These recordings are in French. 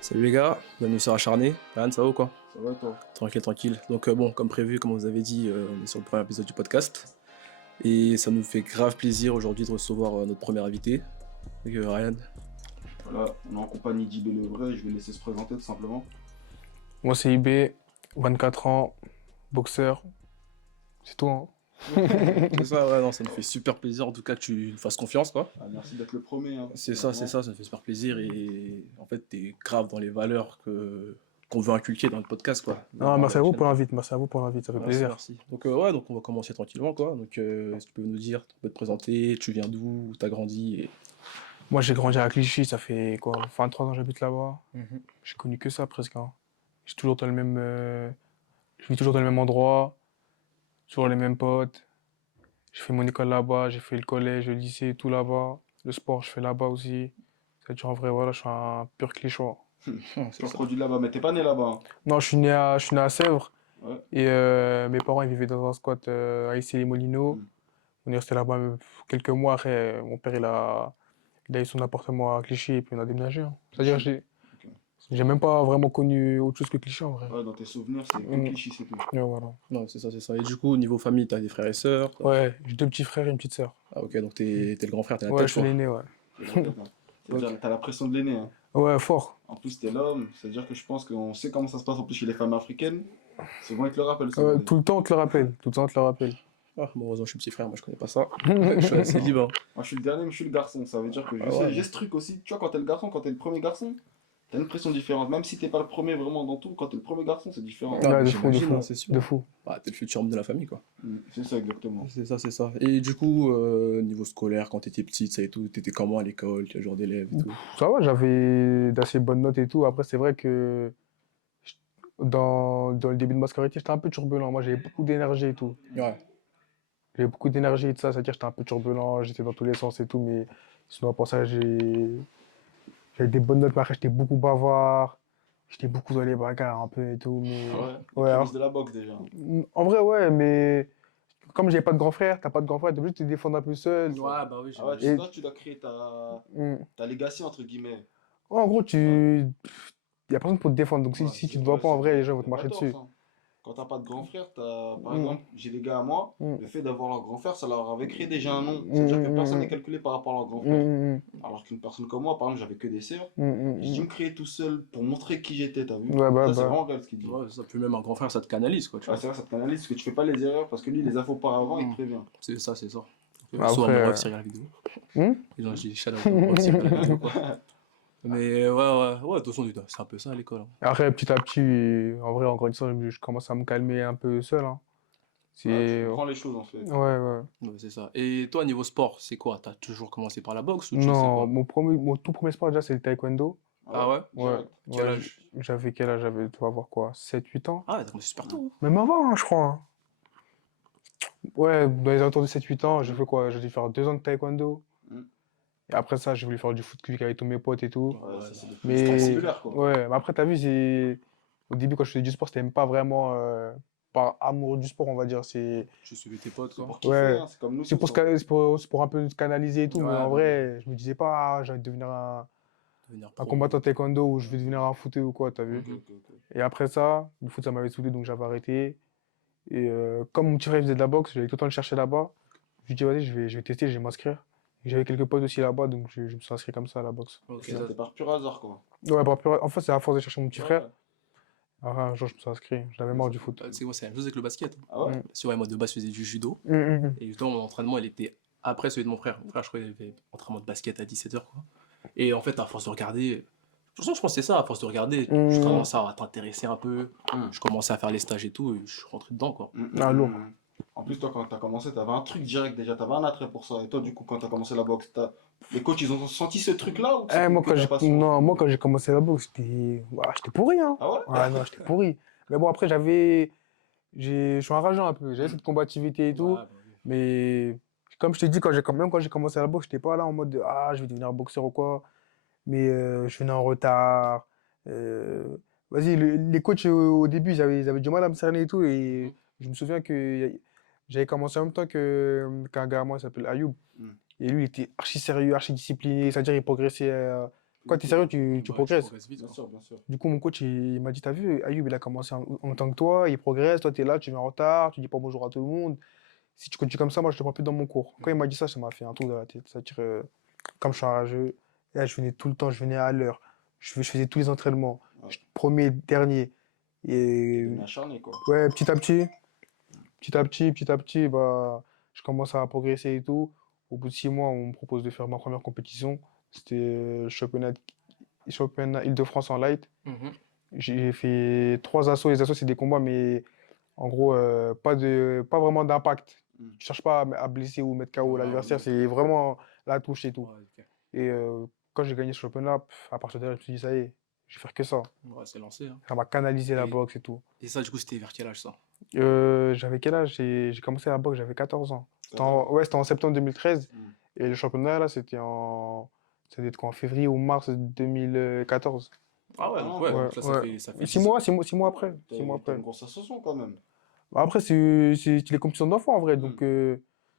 Salut les gars, bienvenue sur Acharné. Ryan, ça va ou quoi? Ça va toi? Tranquille, tranquille. Donc bon, comme prévu, comme vous avez dit, on est sur le premier épisode du podcast. Et ça nous fait grave plaisir aujourd'hui de recevoir notre premier invité. Donc, Ryan. Voilà, on est en compagnie d'IB Le Vrai, je vais laisser se présenter tout simplement. Moi, c'est IB, 24 ans, boxeur. C'est tout, hein. C'est ça, ouais, non, ça nous fait super plaisir en tout cas que tu nous fasses confiance, quoi. Ah, merci d'être le premier. Hein, C'est ça, ça nous fait super plaisir et en fait, t'es grave dans les valeurs qu'on veut inculquer dans le podcast, quoi. Non, merci à vous pour l'invite, merci à vous pour l'invite, ça fait Merci, plaisir. merci. Donc ouais, donc on va commencer tranquillement, quoi. Donc si tu peux nous dire, tu peux te présenter, tu viens d'où, où t'as grandi et... Moi, j'ai grandi à Clichy, ça fait quoi, 23 ans que j'habite là-bas. J'ai connu que ça presque, hein. J'ai toujours dans le même, je vis toujours dans le même endroit, toujours les mêmes potes. J'ai fait mon école là-bas, j'ai fait le collège, le lycée, tout là-bas. Le sport, je fais là-bas aussi. C'est-à-dire, en vrai, voilà, je suis un pur Clichy. C'est Tu as ça. produit là-bas, mais t'es pas né là-bas. Hein. Non, je suis né à Sèvres. Ouais. Et mes parents ils vivaient dans un squat à Issy-les-Moulineaux. Mm. On est resté là-bas quelques mois. Après, mon père il a eu son appartement à Clichy et puis on a déménagé, hein. C'est-à-dire que Ok. j'ai même pas vraiment connu autre chose que Clichy en vrai. Ouais, dans tes souvenirs, c'est que Mm. Clichy, c'est tout. Ouais, voilà. Non, c'est ça, c'est ça. Et du coup, au niveau famille, t'as des frères et sœurs, quoi. Ouais, j'ai deux petits frères et une petite sœur. Ah ok, donc t'es le grand frère, t'es la Ouais, tête, je suis quoi. l'aîné, ouais. C'est la tête, hein. C'est-à-dire, t'as la pression de l'aîné. Hein. Ouais, fort. En plus, t'es l'homme, c'est-à-dire que je pense qu'on sait comment ça se passe en plus chez les femmes africaines. C'est bon, ils te le rappellent ça. Ouais, Ouais. tout le temps on te le rappelle. Tout le temps on te le rappelle. Ah, bon, heureusement, je suis petit frère, moi je connais pas ça. Je suis assez libre. Moi, je suis le dernier, mais je suis le garçon. Ça veut dire que je Ah sais, ouais. j'ai ce truc aussi. Tu vois, quand t'es le garçon, quand t'es le premier garçon, t'as une pression différente. Même si t'es pas le premier vraiment dans tout, quand t'es le premier garçon, c'est différent. Ah, Ouais, mais de fou, de j'imagine, fou. hein, c'est sûr. De fou. Ah, t'es le futur homme de la famille, quoi. C'est ça, exactement. C'est ça, c'est ça. Et du coup, niveau scolaire, quand t'étais petite, ça et tout, t'étais comment à l'école, quel genre d'élève et tout? Ça va, j'avais d'assez bonnes notes et tout. Après, c'est vrai que dans le début de ma scolarité, j'étais un peu turbulent. Moi, j'avais beaucoup d'énergie et tout. Ouais. J'avais beaucoup d'énergie et tout ça, c'est-à-dire que j'étais un peu turbulent, j'étais dans tous les sens et tout, mais sinon, pour ça, j'avais des bonnes notes, mais après, j'étais beaucoup bavard, j'étais beaucoup dans les bagarres un peu et tout, mais... Ouais, Ouais, les hein. prémices de la boxe déjà. En vrai, ouais, mais comme j'avais pas de grand frère, t'as pas de grand frère, t'es obligé de te défendre un peu seul. Ouais, bah oui, Ah ouais, Et- toi, tu dois créer ta, Mm. ta legacy, entre guillemets. Ouais, en gros, y a personne pour te défendre, donc si, Ouais, si tu c'est te vois vrai, pas, en c'est vrai, vrai. les gens vont te T'as pas marcher tort, dessus. ça. Quand t'as pas de grand frère, par Mm. exemple, j'ai des gars à moi, Mm. le fait d'avoir leur grand frère, ça leur avait créé déjà un nom. Mm, C'est-à-dire que personne mm, n'est calculé par rapport à leur grand mm, frère. mm, Alors qu'une personne comme moi, par exemple, j'avais que des sœurs. mm, mm, J'ai dû mm. me créer tout seul pour montrer qui j'étais, t'as vu? Ouais, bah, Ça, c'est bah. vraiment réel ce qu'il dit. Ouais, ça peut même un grand frère, ça te canalise, quoi, tu Ah, vois. c'est vrai, ça te canalise parce que tu fais pas les erreurs parce que lui, les infos par avant, il te prévient. C'est ça, c'est ça. Donc, Après, soit mon ref s'il regarde la vidéo. Hmm. Et non, je dis shout out mon ref s'il regarde la vidéo, quoi. Mais ouais, de toute façon, c'est un peu ça à l'école, hein. Après, petit à petit, en vrai, en grandissant, je commence à me calmer un peu seul, hein. Ouais, tu C'est... comprends les choses en fait. Ouais, ouais. Ouais, c'est ça. Et toi, niveau sport, c'est quoi? T'as toujours commencé par la boxe ou tu sais Non, quoi? mon tout premier sport, déjà, c'est le taekwondo. Ah ouais? Ouais. Direct. Quel Ouais, âge? j'avais quel âge? J'avais, tu vas voir quoi, 7 8 ans? Ah ouais, t'as commencé super tôt, hein. Même avant, hein, je crois, hein. Ouais, dans les alentours de 7 8 ans, j'ai fait quoi? J'ai dû faire 2 ans de taekwondo. Mm. Et après ça, j'ai voulu faire du foot cuit avec tous mes potes et tout. Ouais, ça c'est des trucs Mais extrascellulaires quoi. ouais, mais après, t'as vu, au début, quand je faisais du sport, c'était même pas vraiment par amour du sport, on va dire. Tu suivais tes potes, C'est quoi. pour kiffer, Ouais. hein, c'est comme nous. C'est pour, c'est pour un peu se canaliser et tout, Ouais, mais en bah vrai, je me disais pas, j'ai envie de devenir devenir un pro. combattant taekwondo ou je vais devenir un footeur ou quoi, t'as vu. Ok, ok, ok. Et après ça, le foot, ça m'avait saoulé, donc j'avais arrêté. Et comme mon petit frère faisait de la boxe, j'allais tout le temps le chercher là-bas. Je lui ai dit, vas-y, je vais tester, je vais m'inscrire. Et j'avais quelques potes aussi là-bas, donc je me suis inscrit comme ça à la boxe. Ok, C'était par pur hasard quoi. Ouais, bah, en fait, c'est à force de chercher mon petit frère. Ouais. Alors, un jour, je me suis inscrit. J'en avais marre du foot. C'est moi, c'est la même chose avec le basket. Ah ouais? Parce que ouais, moi, de base, je faisais du judo. Et justement, mon entraînement, il était après celui de mon frère. Mon frère, je crois, il avait entraînement de basket à 17h, quoi. Et en fait, à force de regarder, de toute façon, je pense que c'est ça, à force de regarder, je commençais à t'intéresser un peu, je commençais à faire les stages et tout, et je suis rentré dedans, quoi. Ah, lourd. En plus, toi, quand t'as commencé, t'avais un truc direct déjà, t'avais un attrait pour ça. Et toi, du coup, quand t'as commencé la boxe, les coachs, ils ont senti ce truc-là ou c'était Moi, que ta passion? non, moi, quand j'ai commencé la boxe, j'étais pourri, hein. Ah ouais? Ouais, non, j'étais pourri. Mais bon, après, je suis un rageant un peu. J'avais cette combativité et tout. Ouais, bah oui. Mais comme je t'ai dit, même quand j'ai commencé la boxe, j'étais pas là en mode je vais devenir boxeur ou quoi. Mais je venais en retard. Euh, Vas-y, les coachs au début, ils avaient du mal à me cerner et tout. Et je me souviens que j'avais commencé en même temps qu'un gars à moi, il s'appelle Ayoub. Mm. Et lui, il était archi sérieux, archi discipliné. C'est-à-dire, il progressait Quand tu es sérieux, tu Ouais, tu progresses. progresses vite, Bien quoi. sûr, bien sûr. Du coup, mon coach, il m'a dit, t'as vu, Ayoub, il a commencé en même temps que toi, il progresse, toi, t'es là, tu viens en retard, tu dis pas bonjour à tout le monde. Si tu continues comme ça, moi, je te prends plus dans mon cours. Quand il m'a dit ça m'a fait un trou dans la tête. C'est-à-dire, comme je suis un rageux, et là, je venais tout le temps, je venais à l'heure. Je faisais tous les entraînements. Ouais. Premier, dernier. Tu Et deviens acharné, quoi. ouais, petit à petit, bah, je commence à progresser et tout. Au bout de 6 mois, on me propose de faire ma première compétition. C'était le championnat Île-de-France en light. Mhm. J'ai fait 3 assauts. Les assauts, c'est des combats, mais en gros, pas vraiment d'impact. Mm. Tu cherches pas à blesser ou mettre KO Ouais, l'adversaire, ok. c'est vraiment la touche et tout. Ouais, ok. Et quand j'ai gagné ce championnat, à partir de là, je me suis dit, ça y est, je vais faire que ça. Ouais, c'est lancé, hein. Ça m'a canalisé la Et, boxe et tout. et ça, du coup, c'était vers quel âge, ça? J'avais quel âge? J'ai commencé la boxe, j'avais 14 ans. T'as- Ouais, c'était en septembre 2013. Mm. Et le championnat, là, ça devait être quoi, en février ou mars 2014. Ah ouais, Ah, donc non, ouais, Ouais, donc là, ouais. ça fait 6 10 ans. mois, 6 mois après. T'as 6 mois t'as après. une grosse ascension, quand même. Après, c'est les compétitions d'enfants en vrai. Mm. Donc,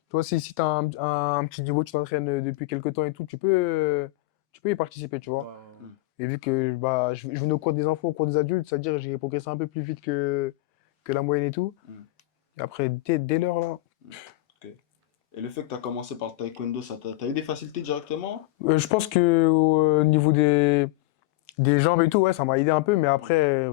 toi, si tu as un petit niveau, tu t'entraînes depuis quelques temps et tout, tu peux y participer, tu vois. Ouais. Et vu que bah, je venais au cours des enfants, au cours des adultes, c'est-à-dire j'ai progressé un peu plus vite que la moyenne et tout. Mm. Et après, dès l'heure là, Ok. Et le fait que tu as commencé par le taekwondo, ça t'as eu des facilités directement? je pense que au niveau des jambes et tout, ouais, ça m'a aidé un peu. Mais après,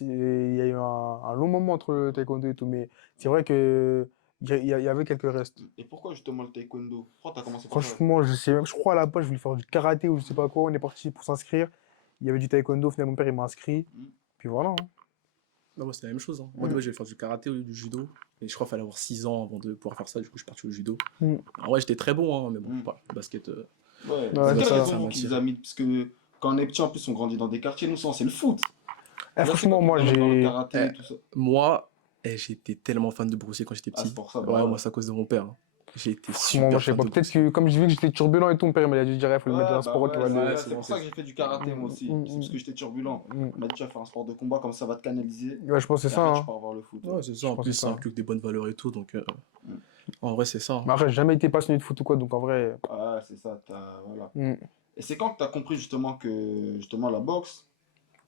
il y a eu un long moment entre le taekwondo et tout. Mais c'est vrai que il y avait quelques restes. Et pourquoi justement le taekwondo? Pourquoi tu as commencé par ça? Franchement, je sais même, je crois à la base, je voulais faire du karaté ou je sais pas quoi. On est parti pour s'inscrire. Il y avait du taekwondo. Finalement, mon père, il m'a inscrit. Mm. Puis voilà, hein. Non, moi, c'était la même chose, hein. Moi, de base, j'allais faire du karaté ou du judo. Et je crois qu'il fallait avoir 6 ans avant de pouvoir faire ça. Du coup, je suis parti au judo. Mm. En vrai, j'étais très bon, hein, mais bon, Mm. pas le basket. Ouais, Ouais, c'est quelle ça raison qui vous a mis? Parce que quand on est petit, en plus, on grandit dans des quartiers, nous, ça, c'est le foot. Là, c'est Franchement, quoi moi, qui t'amène dans le j'ai. karaté et tout ça? Moi, j'étais tellement fan de Bruce Lee quand j'étais Ah, petit. c'est pour ça, Ouais, bah ouais. moi, c'est à cause de mon père, hein. J'ai été Moi, super je sais fan pas. de Peut-être Bruce Lee. que, comme j'ai vu que j'étais turbulent et tout, mon père, il m'a dit, direct, il faut le mettre dans Ouais, un bah sport qui ouais, va c'est le. ouais, c'est c'est bon, pour ça que j'ai fait du karaté, moi aussi. C'est parce que j'étais turbulent. Mm. On m'a dit, tu vas faire un sport de combat, comme ça va te canaliser. Ouais, je pense que Et c'est ça, après, tu hein. pars voir le foot. Ouais, c'est ça. Je En pense plus, que c'est ça ça. inculque des bonnes valeurs et tout. Donc, Mm. en vrai, c'est ça, hein. Mais après, j'ai jamais été passionné de foot ou quoi, donc en vrai. Ouais, c'est ça, voilà. Mm. Et c'est quand que tu as compris justement que justement la boxe,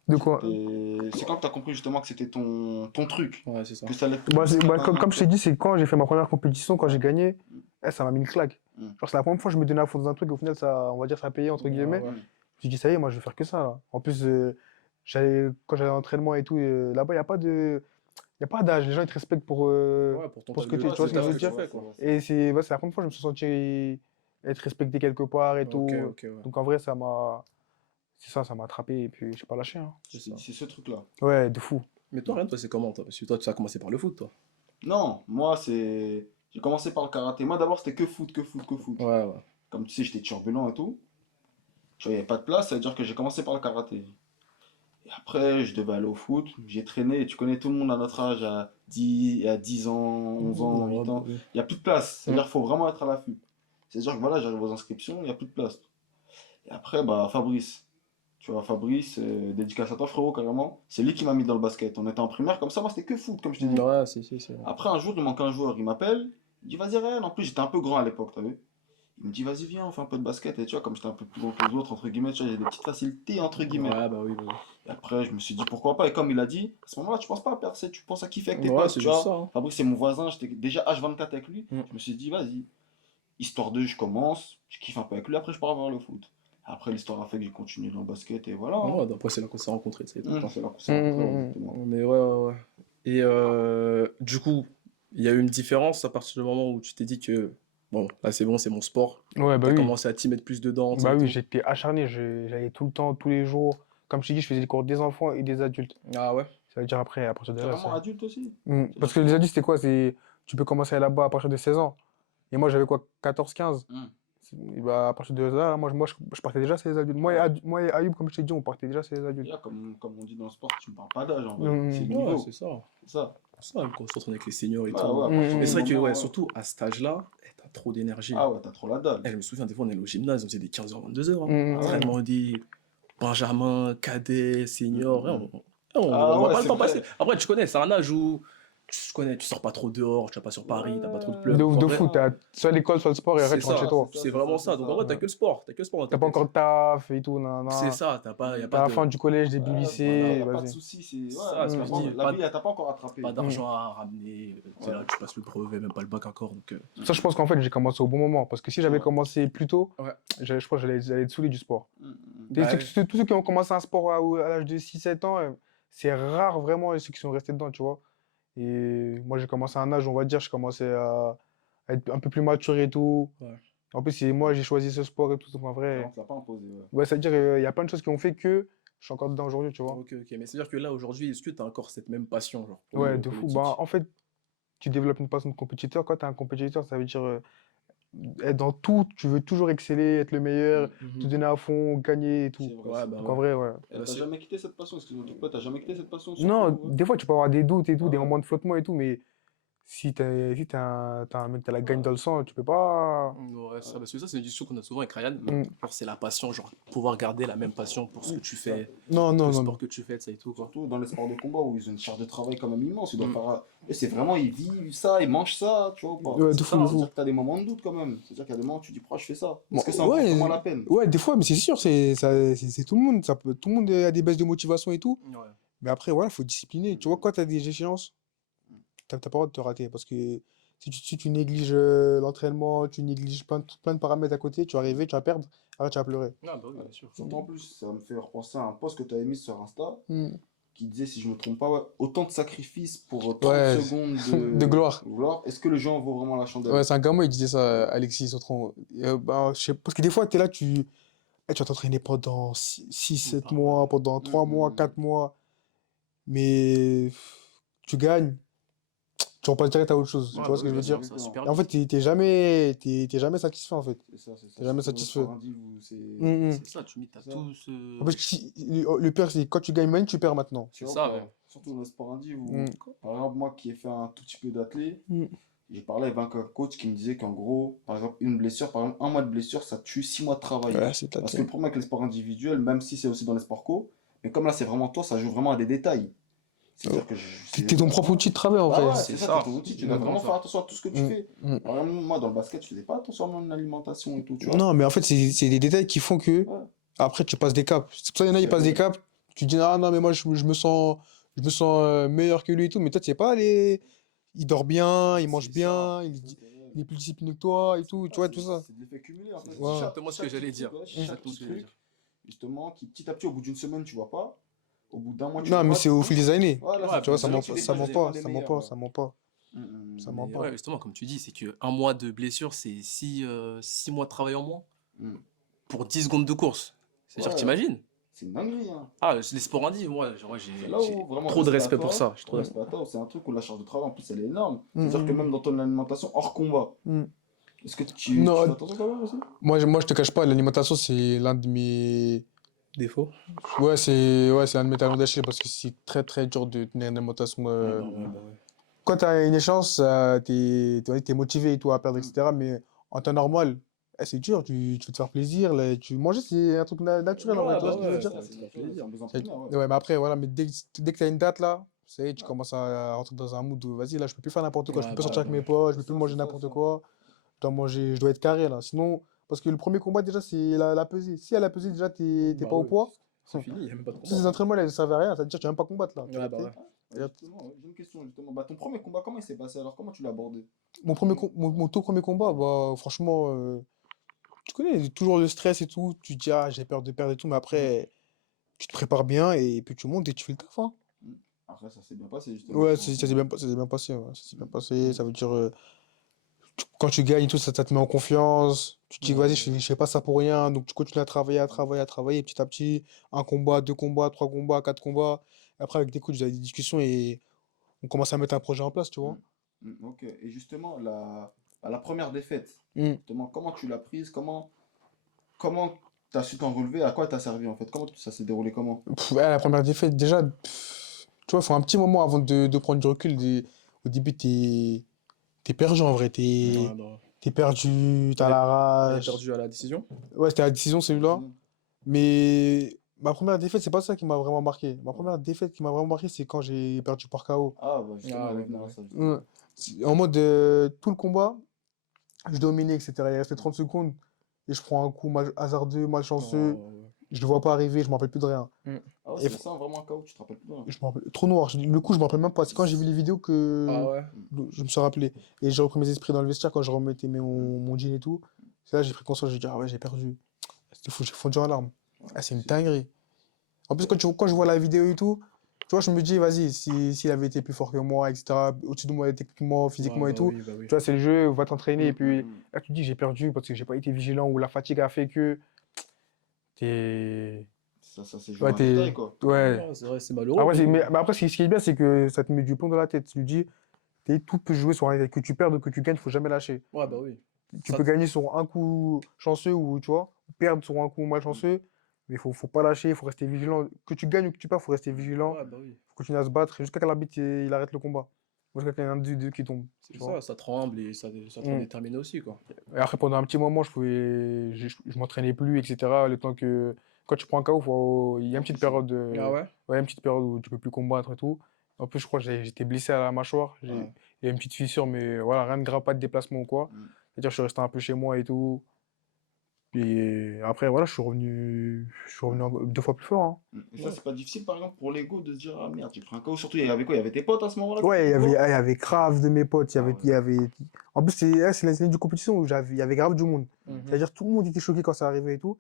De quoi? c'est quand que tu as compris justement que c'était ton truc, Ouais, c'est ça. que ça allait te Bah, pousser comme je t'ai dit, c'est quand j'ai fait ma première compétition, quand Ouais. j'ai gagné, Mm. ça m'a mis une claque. Mm. Genre, c'est la première fois que je me donnais à fond dans un truc, au final, ça, on va dire, ça a payé, entre Ouais, guillemets. ouais. Mm. Je me suis dit, ça y est, moi, je vais faire que ça, là. En plus, quand j'allais à l'entraînement et tout, là-bas, y a pas d'âge. Les gens, ils te respectent Ouais, pour ton pour ce taf que de tu es, Ouais, tu vois c'est ce que je taf veux que vrai, tu dire? fais, quoi. Et c'est la première fois que je me suis senti être respecté quelque part et Ok, tout. ok, ouais. Donc, en vrai, ça m'a attrapé et puis, j'ai pas lâché, hein. C'est ça. C'est ce truc-là. Ouais, de fou. Mais toi, Ryan, toi, c'est comment, toi? Parce que toi, tu as commencé par le foot, toi. Non, moi, j'ai commencé par le karaté. Moi, d'abord, c'était que foot, que foot, que foot. Ouais, ouais. Comme tu sais, j'étais turbulent et tout. Tu vois, il n'y avait pas de place, ça veut dire que j'ai commencé par le karaté. Et après, je devais aller au foot. J'ai traîné, et tu connais tout le monde à notre âge, à 10 ans, 11 ans, Ouais, 8 bah ans. oui. Il n'y a plus de place. C'est-à-dire qu'il faut vraiment être à l'affût. C'est-à-dire que voilà, j'arrive aux inscriptions, il n'y a plus de place. Et après, bah, Fabrice. Tu vois, Fabrice, dédicace à toi, frérot, carrément. C'est lui qui m'a mis dans le basket. On était en primaire, comme ça, moi, c'était que foot, comme je t'ai dit. Ouais, si, c'est vrai. Après, un jour, il manque un joueur, il m'appelle. Il dit, vas-y, Ryan. En plus, j'étais un peu grand à l'époque, t'as vu? Il me dit, vas-y, viens, on fait un peu de basket. Et tu vois, comme j'étais un peu plus grand que les autres, entre guillemets, tu vois, j'ai des petites facilités, entre guillemets. Ouais, bah oui, bah oui. Et après, je me suis dit, pourquoi pas. Et comme il a dit, à ce moment-là, tu penses pas à percer, tu penses à kiffer avec tes Ouais, potes, c'est tu juste vois. ça, hein. Fabrice, c'est mon voisin, j'étais déjà H24 avec lui. Mm. Je me suis dit, vas-y, histoire de, je commence, je kiffe un peu avec lui, après, je pars voir le foot. Après, l'histoire a fait que j'ai continué dans le basket, et voilà. Hein. Ouais, après, c'est là qu'on s'est rencontrés, c'est tout. C'est là qu'on s'est rencontrés, Mm. exactement. Mais ouais. Et du coup, il y a eu une différence à partir du moment où tu t'es dit que, bon, là, c'est bon, c'est mon sport. Ouais, bah T'as oui. commencé à t'y mettre plus dedans, tu sais, Bah et oui, tout. j'étais acharné, j'allais tout le temps, tous les jours. Comme je t'ai dit, je faisais les cours des enfants et des adultes. Ah ouais? Ça veut dire après, à partir de là, Carrément ça. adulte aussi. Parce que les adultes, c'était quoi? Tu peux commencer là-bas à partir de 16 ans. Et moi, j'avais quoi, 14, 15. Mm. Et bah, à partir de là, je partais déjà chez les adultes. Moi et Ayoub, comme je t'ai dit, on partait déjà chez les Et adultes. là, comme on dit dans le sport, tu me parles pas d'âge en vrai. Mm. C'est le Ouais, niveau. c'est ça. C'est ça. C'est ça, qu'on se retrouve avec les seniors et Bah tout. ouais, à partir Mm. Mais du c'est vrai que, moment, ouais, ouais. surtout à cet âge-là, t'as trop d'énergie. Ah ouais, t'as trop la dalle. Je me souviens, des fois, on allait au gymnase, on faisait des 15h, 22h. Hein. Mm. Entraînement des Benjamin, cadet, senior. Mm. On Ah voit ouais, pas le c'est temps vrai. passer. Après, tu connais, c'est un âge où tu connais, tu sors pas trop dehors, tu vas pas sur Paris, t'as pas trop de Ouais, clubs. De Donc ouf, en de vrai, fou. T'as soit l'école, soit le sport et après c'est tu rentres chez ça, toi. c'est vraiment ça. Donc en vrai, t'as ça. que le sport, t'as que le sport dans T'as ta pas encore tête. de taf et tout, C'est nanana. ça, y a T'as pas la fin de. du collège, début Ouais, voilà, y lycée, a pas de vas-y. soucis, c'est... C'est Ouais, ça, ce que je dis. la vie, elle t'a pas encore Pas attrapé. d'argent à ramener. Tu Ouais. là, tu passes le brevet, même pas le bac encore. Donc, Ça, je pense qu'en fait, j'ai commencé au bon moment. Parce que si j'avais Ouais. commencé plus tôt, ouais. je pense que j'allais être saoulé du sport. Bah, Tous ceux qui ont commencé un sport à l'âge de 6 7 ans, c'est rare vraiment ceux qui sont restés dedans, tu vois. Et moi, j'ai commencé à un âge, on va dire, je commençais à être un peu plus mature et tout. ouais. En plus, c'est moi, j'ai choisi ce sport et tout. Donc, en Genre, on vrai, te l'a pas imposé, ouais. ouais, c'est-à-dire, il y a plein de choses qui ont fait que je suis encore dedans aujourd'hui, tu vois. Ok, ok. Mais c'est-à-dire que là, aujourd'hui, est-ce que tu as encore cette même passion, genre, pour Ouais, le de fou. Bah, politique? en fait, tu développes une passion de compétiteur. Quand tu es un compétiteur, ça veut dire être dans tout, tu veux toujours exceller, être le meilleur, te Mhm. donner à fond, gagner et tout. C'est vrai, Ouais, c'est bah Donc, vrai. en ouais. vrai, ouais. Eh bah, T'as c'est. jamais quitté cette passion, excuse-moi, de te coupe pas, t'as jamais quitté cette passion, Non, surtout, ouais. des fois, tu peux avoir des doutes et tout, Ah des ouais. moments de flottement et tout, mais si t'as un mec, t'as la gagne dans le sang, tu peux pas. Ouais, ça, Ouais. parce que ça, c'est une discussion qu'on a souvent avec Ryan. Mm. Genre, c'est la passion, genre, pouvoir garder la même passion pour ce que tu Ça. fais, Non, non, le non, sport non. que tu fais, ça et tout, quoi. Surtout dans les sports de combat où ils ont une charge de travail quand même immense. Ils doivent Mm. faire... Et c'est vraiment, ils vivent ça, ils mangent ça, tu vois ou pas. Ouais, de C'est fou, ça, de hein. fou. C'est-à-dire que t'as des moments de doute quand même. C'est-à-dire qu'il y a des moments où tu dis, pourquoi je fais ça? Bon, Est-ce que ça en vaut vraiment la ouais, peine? ouais, des fois, mais c'est sûr, c'est tout le monde. Tout le monde a des baisses de motivation et tout. Ouais. Mais après, voilà, faut discipliner. Tu vois, quand tu as des échéances, t'as pas le droit de te rater. Parce que si tu négliges l'entraînement, tu négliges plein de paramètres à côté, tu vas arriver, tu vas perdre, après tu vas pleurer. Ah, bah oui, Ouais. bien sûr. Surtout en plus, ça me fait repenser à un post que tu avais mis sur Insta Mm. qui disait, si je me trompe pas, ouais, autant de sacrifices pour 30 Ouais, secondes de de gloire. gloire. Est-ce que le jeu en vaut vraiment la Ouais, chandelle? c'est un gamin, il disait ça, Ouais. Alexis Sautron. Bah, je sais, parce que des fois, tu es là, tu vas t'entraîner pendant 6 7 Bah ouais. mois, pendant Mm, 3 mois, mm, 4 mois, mais tu gagnes, tu repasses direct à autre chose. Tu Ouais, vois bah ce oui, que je bien veux sûr, dire? ça va exactement. super Et en fait, vite. t'es jamais satisfait, en fait. C'est ça, T'es jamais surtout dans le sport satisfait. indie où Mm, mm. C'est ça, tu mis, t'as c'est ça. tout En fait, ce. le pire, c'est quand tu gagnes maintenant, tu perds maintenant. Tu C'est vois ou ça, ouais. pas? Surtout dans le sport indie Mm. où, par exemple, moi qui ai fait un tout petit peu d'athlé, Mm. j'ai parlé avec un coach qui me disait qu'en gros, par exemple, une blessure, par exemple, un mois de blessure, ça tue 6 mois de travail. Ouais, c'est Parce que le éclaté. problème avec les sports individuels, même si c'est aussi dans les sports co, mais comme là c'est vraiment toi, ça joue vraiment à des détails. Oh. C'est-à-dire que T'es ton propre outil de travail, en bah vrai. ouais, C'est c'est ça, t'es ça. ton outil, tu dois Exactement vraiment faire ça. attention à tout ce que tu Mm. fais. Mm. Par exemple, moi dans le basket, je faisais pas attention à mon alimentation et tout, tu vois. Non, mais en fait, c'est des détails qui font que Ouais, après tu passes des caps. C'est pour ça qu'il y en a, ils c'est passent des vrai. caps. Tu dis, ah non, mais moi, je me sens meilleur que lui et tout. Mais toi, tu sais pas, il dort bien, il mange C'est ça, bien, c'est ça, c'est vrai. il est plus discipliné que toi et tout. Tu Ah, vois, tout ça. c'est de l'effet cumulé en fait. C'est Ouais. exactement ce que Chaque petit j'allais truc, dire. ouais, C'est chaque exactement ce petit que j'allais truc, dire. justement, qui petit à petit, au bout d'une semaine, tu vois pas. Au bout d'un mois, tu Non, le mais vois, c'est du au coup. fil des années. Voilà, Ouais, ça Tu fait vois, bien des ça années sûr, ment que tu pas, c'est les ça sûr. passes, ment tu pas, prends les ça ment meilleurs. pas, Ouais. ça ment pas. Mm, mm, Ça mm. ment Mais pas. ouais, justement, comme tu dis, c'est que un mois de blessure, c'est 6 mois de travail en moins Mm. pour 10 secondes de course. C'est-à-dire, Ouais, t'imagines? c'est une dinguerie, hein. Ah, les sports indies, moi, C'est j'ai là j'ai où vraiment trop de respect à respect pour toi. ça. J'ai trop de Mm. respect. Respect à toi, c'est un truc où la charge de travail en plus elle est énorme. Mm, C'est-à-dire que mm, même dans ton alimentation hors combat, mm. est-ce que tu fais Non, attention quand même aussi? moi, je te cache pas, l'alimentation, c'est l'un de mes. Défaut? Ouais, c'est un de mes talons d'Achille parce que c'est très très dur de tenir une alimentation. Mm, Ah ouais, mm, bah ouais. Quand tu as une échéance, t'es motivé et tout à perdre, mm. etc. Mais en temps normal, c'est dur, tu veux te faire plaisir. Là, manger, c'est un truc naturel en vrai, Ouais, tu vois bah ce que je veux ouais, dire? Ça, faut c'est te faire naturel, c'est plaisir. un besoin primaire, ouais. Ouais, mais après, voilà, mais dès que tu as une date là, ça y est, tu Ouais, commences à rentrer dans un mood où vas-y, là, je peux plus faire n'importe quoi, je peux Ouais, plus bah sortir ouais, avec bah mes ouais. potes, je c'est peux plus ça, manger c'est ça, n'importe ça. quoi. Je dois être carré là. Sinon, parce que le premier combat déjà, c'est la pesée. Si à la pesée déjà, t'es Bah pas au oui, poids, c'est fini, il n'y a même pas de tous combat ces après. entraînements là, ils ne servent à rien. Ça veut dire que tu vas même pas combattre là. Ouais, bah ouais. Ouais, justement, ouais, j'ai une question justement. Bah, ton premier combat, comment il s'est passé alors? Comment tu l'as abordé? Mon tout premier combat, bah, franchement, tu connais toujours le stress et tout. Tu te dis, ah, j'ai peur de perdre et tout, mais Mm. après, tu te prépares bien et puis tu montes et tu fais le taf, hein. Mm. Après, ça s'est bien passé justement, Ouais, ton combat. ça s'est bien passé. Ouais, ça s'est bien Mm. passé. Ça veut dire, quand tu gagnes et tout, ça te met en confiance. Tu te dis, Ouais, vas-y, bah ouais. je fais pas ça pour rien. Donc, tu continues à travailler, à travailler, à travailler. Et petit à petit, un combat, deux combats, trois combats, quatre combats. Après, avec des coachs, j'ai des discussions et on commence à mettre un projet en place, tu Mm. vois. Ok. Et justement, la première défaite, Mm. justement, comment tu l'as prise? Comment tu as su t'en relever? À quoi t'as servi en fait? Comment ça s'est déroulé comment? Ouais, la première défaite, déjà, tu vois, il faut un petit moment avant de prendre du recul. Au début, t'es perdu en vrai. Ouais, T'es bah ouais. t'es perdu, t'as T'avais la t'avais rage. perdu à la décision? Ouais, c'était la décision celui-là. Décision. Mais Ma première défaite, c'est pas ça qui m'a vraiment marqué. Ma première défaite qui m'a vraiment marqué, c'est quand j'ai perdu par KO. Ah, bah justement, Ah, elle ouais, est venue bah à ouais. ça, justement. En mode tout le combat, je dominais, etc. Il restait 30 secondes et je prends un coup hasardeux, malchanceux. Oh, ouais. Je le vois pas arriver, je me rappelle plus de rien. Mm. Ah ouais, Et c'est ça, vraiment un KO, tu te rappelles plus de rien. je me rappelle, trop noir. Le coup, je me rappelle même pas. C'est quand j'ai vu les vidéos Ah que ouais. je me suis rappelé. Et j'ai repris mes esprits dans le vestiaire quand je remettais mon jean et tout. C'est là que j'ai pris conscience. J'ai dit, ah ouais, j'ai perdu. C'était fou, j'ai fondu en larmes. Ouais, Ah, c'est une c'est- dinguerie. En plus, quand je vois la vidéo et tout, tu vois, je me dis, vas-y, s'il avait été plus fort que moi, etc., au-dessus de moi techniquement, Ouais, physiquement et bah tout, oui, bah oui. tu vois, c'est le jeu, va t'entraîner. Et Hum, hum, puis hum. là, tu te dis, j'ai perdu parce que j'ai pas été vigilant ou la fatigue a fait que t'es. Ça s'est joué Ouais, en détail, t'es. quoi. Ouais. Ouais, c'est vrai, c'est malheureux, Après, mais mais après, ce qui est bien, c'est que ça te met du plomb dans la tête. Tu te dis, tout peut jouer sur un détail. Que tu perdes ou que tu gagnes, faut jamais lâcher. ouais, bah oui. Tu Ça, peux gagner sur un coup chanceux ou, tu vois, perdre sur un coup malchanceux, mais faut pas lâcher, faut rester vigilant. Que tu gagnes ou que tu perds, faut rester vigilant. ouais, bah oui. Faut continuer à se battre jusqu'à ce que l'arbitre il arrête le combat. Jusqu'à qu'il y ait un des deux qui tombe. C'est Tu vois. ça tremble et ça te rend Mm. déterminé aussi, quoi. Et après, pendant un petit moment, je m'entraînais plus, etc. Le temps que. Quand tu prends un KO, il y a une petite période Ah ouais? ouais, une petite période où tu peux plus combattre et tout. En plus, je crois que j'étais blessé à la mâchoire. Ouais. Il y a une petite fissure, mais voilà, rien de grave, pas de déplacement ou quoi. Hum. C'est-à-dire, je suis resté un peu chez moi et tout. Et après, voilà, je suis revenu 2 fois plus fort, hein. Et ça, Ouais. c'est pas difficile, par exemple, pour l'ego de se dire, ah merde, j'ai pris un KO. Surtout, il y avait quoi? Il y avait tes potes à ce moment-là qui Ouais, étaient contents? il y avait grave de mes potes. Ah ouais. En plus, c'est l'année du compétition où il y avait grave du monde. Mhm. C'est-à-dire, tout le monde était choqué quand ça arrivait et tout.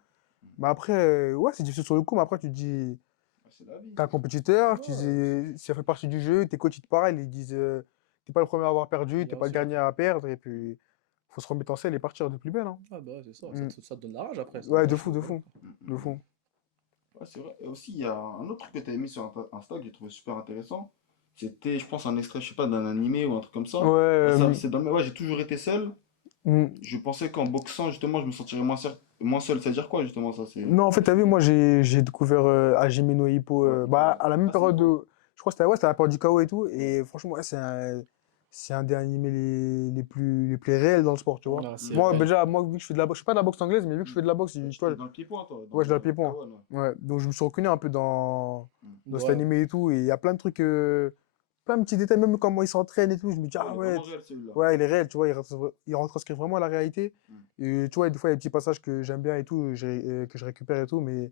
Mais après, ouais, c'est difficile sur le coup, mais après, tu te dis, Ah, c'est la vie. t'es un compétiteur, Ouais, ça fait partie du jeu, tes coachs, ils te parlent, ils disent, t'es pas le premier à avoir perdu, t'es bien pas le sûr. dernier à perdre, et puis, faut se remettre en selle et partir de plus belle, hein. Ah bah ouais, c'est ça. Mm. Ça te donne la rage après. Ça te Ouais, donne de la fou, rage de pour- fou, de fou. Ouais, c'est vrai. Et aussi, il y a un autre truc que tu as mis sur Insta que j'ai trouvé super intéressant. C'était, je pense, un extrait, je sais pas, d'un animé ou un truc comme ça. Ouais, Et ça, c'est dans le... Ouais, j'ai toujours été seul. mm. Je pensais qu'en boxant, justement, je me sentirais moins seul. Moins seul, c'est-à-dire quoi, justement, ça, c'est... Non, en fait, t'as vu, moi, j'ai découvert Hajime no Ippo, Ouais, bah, ouais. à la même Ah, c'est période bon. je crois que c'était la période du KO et tout, et franchement, ouais, c'est un des animés les plus réels dans le sport, tu vois. Ah, c'est Moi, vrai. déjà, vu que je fais de la boxe, je fais pas de la boxe anglaise, mais vu que je fais de la boxe, Ouais, tu t'es vois, dans le pied-point, toi, ouais, je dois le dans pied-point. Kawan, ouais. Ouais, donc je me suis reconnu un peu dans cet Ouais. animé et tout, et il y a plein de trucs, plein de petits détails, même comment ils s'entraînent et tout, je me dis, Ouais, il ah est ouais, vraiment réel, celui-là. ouais, il est réel, tu vois, il retranscrit vraiment la réalité. Mm. Et tu vois, des fois, il y a des petits passages que j'aime bien et tout, que je récupère et tout, mais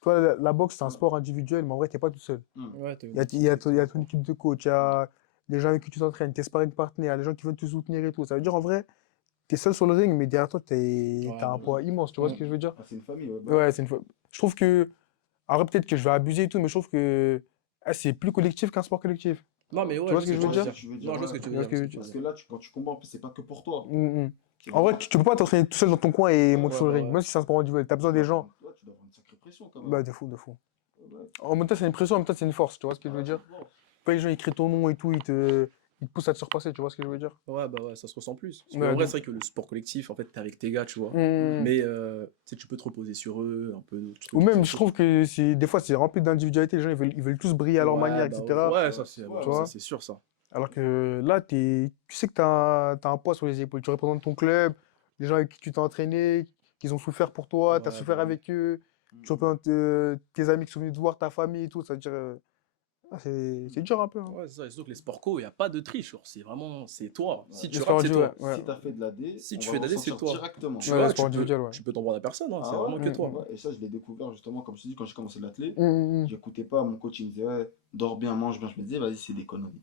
toi, la boxe, c'est un Ouais. sport individuel, mais en vrai, t'es pas tout seul. Mm. Ouais, t'as Il y une a, il y équipe, a, c'est il y a ton important. équipe de coach, il y a les gens avec qui tu t'entraînes, tes sparring partners, les gens qui veulent te soutenir et tout. Ça veut dire, en vrai, t'es seul sur le ring, mais derrière toi, Ouais, t'as un bah oui. poids immense, tu vois ce que je Mm. veux dire? Ah, c'est une famille, ouais, bah ouais. Ouais, c'est une fois. Je trouve que, après, peut-être que je vais abuser et tout, mais je trouve que c'est plus collectif qu'un sport collectif. Non, mais Tu ouais, vois je ce sais que ce je que veux tu veux Ouais, dire? si dire. tu veux dire, Non, je vois ce ouais. que tu Tu veux vois ce dire. que Je je sais veux ce que tu dire? veux Parce que dire. là, quand tu combats, en plus, c'est pas que pour toi. Mm, mm. C'est En vrai, vraiment... tu peux pas t'entraîner tout seul dans ton coin et monter Ouais, sur le bah ring, ouais. même si c'est un sport individuel. T'as besoin Tu dois des avoir gens. une... ouais, tu dois avoir une sacrée pression, quand même. Bah, de fou, de fou. Ouais, En même temps, c'est une pression, en même temps, c'est une force, tu vois ce que je veux ouais, c'est dire? fort. Quand les gens écrivent ton nom et tout, ils te poussent à te surpasser, tu vois ce que je veux dire? Ouais, bah ouais, ça se ressent plus. Parce qu'en Ouais, vrai, c'est vrai que le sport collectif, en fait, t'es avec tes gars, tu vois. Mm. Mais tu sais, tu peux te reposer sur eux, un peu d'autres Ou trucs. même, je trouve que des fois, c'est rempli d'individualité. Les gens, ils veulent tous briller à leur manière, Ouais, bah ouais, etc. ouais, Ouais, ouais, Tu ça vois? c'est sûr, ça. Alors que là, tu sais que t'as un poids sur les épaules. Tu représentes ton club, les gens avec qui tu t'es entraîné, qu'ils ont souffert pour toi, tu as Ouais, bah souffert oui. avec eux. Tu Mm. représentes tes amis qui sont venus te voir, ta famille et tout. Ça veut dire, c'est dur un peu, hein. Ouais, c'est ça. Et surtout que les sport co, il n'y a pas de triche, genre. C'est vraiment, c'est toi. Ouais. Si Les tu sports rates, c'est individuels, toi. ouais. Si t'as fait de la D, Si on tu va fais le d'aller, c'est ressentir toi. directement. Tu Ouais, les vois, sports individuels, ouais. tu peux t'en prendre à personne, hein. C'est Ah ouais? vraiment que Mm, toi. mm. Ouais, et ça, je l'ai découvert justement, comme je te dis, quand j'ai commencé l'athlé. Mm, mm, mm. J'écoutais pas, mon coach il me disait, ouais, dors bien, mange bien. Je me disais, vas-y, c'est des conneries.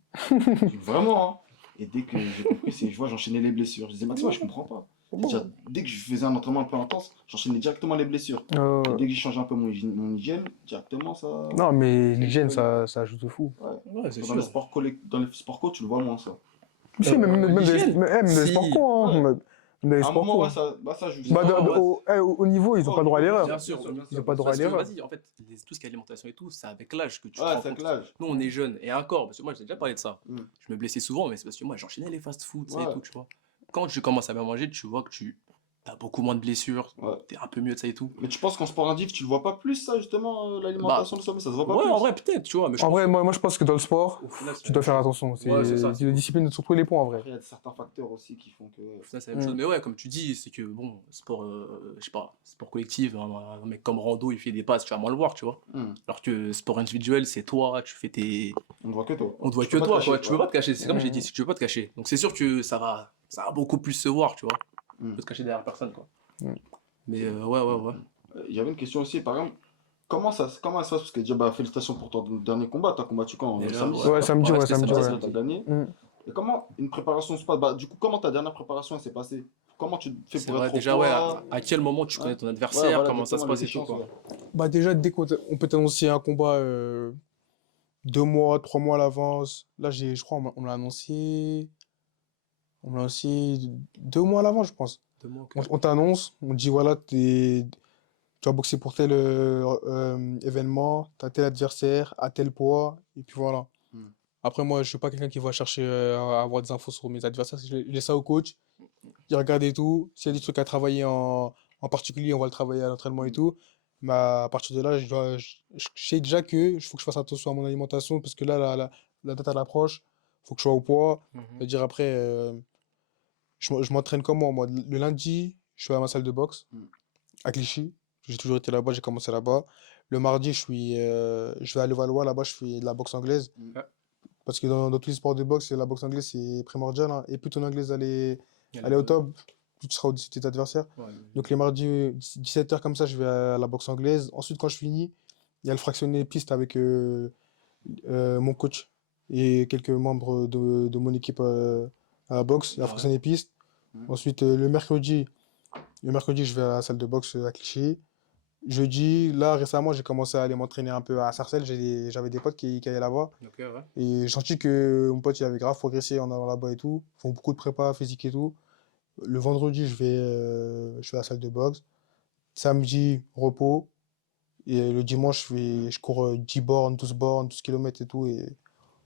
Vraiment, hein. Et dès que j'ai compris, je vois, j'enchaînais les blessures. Je disais, Maxime, je comprends pas. Déjà, dès que je faisais un entraînement un peu intense, j'enchaînais directement les blessures. Et Euh, dès que j'ai changé un peu mon hygiène, directement ça. non, mais Ça l'hygiène, gueule. ça ajoute de fou. Ouais. Ouais, c'est Dans les sûr. sports dans les sports co, tu le vois moins ça. Tu sais, même L'hygiène? même dans les sports Si. co, Ouais. hein. Même dans les À un sports moment, co, ouais, hein. ça joue. Bah, Non, ouais. au niveau, ils Ouais, n'ont au pas droit à niveau, l'erreur. Bien Ils n'ont sûr. pas droit à Parce que, l'erreur. vas-y, en fait, tout ce qui est alimentation et tout, c'est avec l'âge que tu te Ouais, rends c'est avec compte. l'âge. Nous, on est jeunes. Et encore, parce que moi, j'ai déjà parlé de ça. Mm. Je me blessais souvent, mais c'est parce que moi, j'enchaînais les fast-food, ça et Ouais. tout, tu vois. Quand tu commences à bien manger, tu vois que tu t'as beaucoup moins de blessures, Ouais. t'es un peu mieux de ça et tout. Mais tu penses qu'en sport indiv, tu le vois pas plus, ça, justement, Bah, l'alimentation, le sommeil, ça se voit pas ouais, plus? en vrai, peut-être, tu vois, mais je En pense vrai, moi je pense que dans le sport, au final, c'est tu la dois même faire chose. attention. Ouais, c'est ça, C'est la discipline sur tous les points en vrai. Après, il y a certains facteurs aussi qui font que... Au final, c'est la même chose. Mais ouais, comme tu dis, c'est que, bon, sport, je sais pas, sport collectif, un mec comme Rando, il fait des passes, tu vas moins le voir, tu vois. Alors que sport individuel, c'est toi, tu fais tes. On ne voit que toi. On te voit Tu que peux pas te toi, cacher, quoi. Tu peux ouais. pas te cacher. C'est comme j'ai dit, tu peux pas te cacher. Donc c'est sûr que ça va beaucoup plus se voir, tu vois. Tu peux te cacher derrière personne, quoi. Mais ouais. Il y avait une question aussi, par exemple, comment ça se passe? Parce que déjà, bah, félicitations pour ton dernier combat. T'as combattu quand? Déjà, Samedi? Ouais, samedi, Ouais, ouais, c'était samedi, samedi, ouais. T'as gagné. Et comment une préparation se passe? Bah, du coup, comment ta dernière préparation elle s'est passée? Comment tu fais C'est pour vrai, être au déjà, ouais, poids? à quel moment tu Ouais. connais ton Ouais, adversaire, voilà, comment ça se exactement, passe les et tout, échéances, quoi. ouais. Bah déjà, dès qu'on peut t'annoncer un combat 2 mois, 3 mois à l'avance, là je crois on me l'a annoncé 2 mois à l'avance, je pense. 2 mois, ok. On t'annonce, on dit voilà, tu vas boxer pour tel événement, t'as tel adversaire, à tel poids, et puis voilà. Après, moi, je suis pas quelqu'un qui va chercher à avoir des infos sur mes adversaires. Je laisse ça au coach, il regarde et tout. S'il y a des trucs à travailler en particulier, on va le travailler à l'entraînement et tout. Mais à partir de là, je sais déjà que il faut que je fasse attention à mon alimentation parce que là, la date elle approche. Il faut que je sois au poids. C'est-à-dire après, je m'entraîne comment, moi? Le lundi, je suis à ma salle de boxe à Clichy. J'ai toujours été là-bas, j'ai commencé là-bas. Le mardi, je vais à Levallois, là-bas, je fais de la boxe anglaise. Ouais. Parce que dans tous les sports de boxe, la boxe anglaise, c'est primordial, hein. Et plus ton anglaise elle est au top, plus tu seras au-dessus de tes adversaires. Ouais, Donc les mardis, 17h comme ça, je vais à la boxe anglaise. Ensuite, quand je finis, il y a le fractionné piste avec mon coach et quelques membres de mon équipe à la boxe. Il y a ouais. fractionné piste. Ensuite, le mercredi, je vais à la salle de boxe à Clichy. Jeudi, là, récemment, j'ai commencé à aller m'entraîner un peu à Sarcelles. J'avais des potes qui allaient là-bas. Ok, ouais. Et j'ai senti que mon pote, il avait grave progressé en allant là-bas et tout. Ils font beaucoup de prépa physique et tout. Le vendredi, je fais la salle de boxe. Samedi, repos. Et le dimanche, je cours 10 bornes, 12 bornes, 12 kilomètres et tout. Et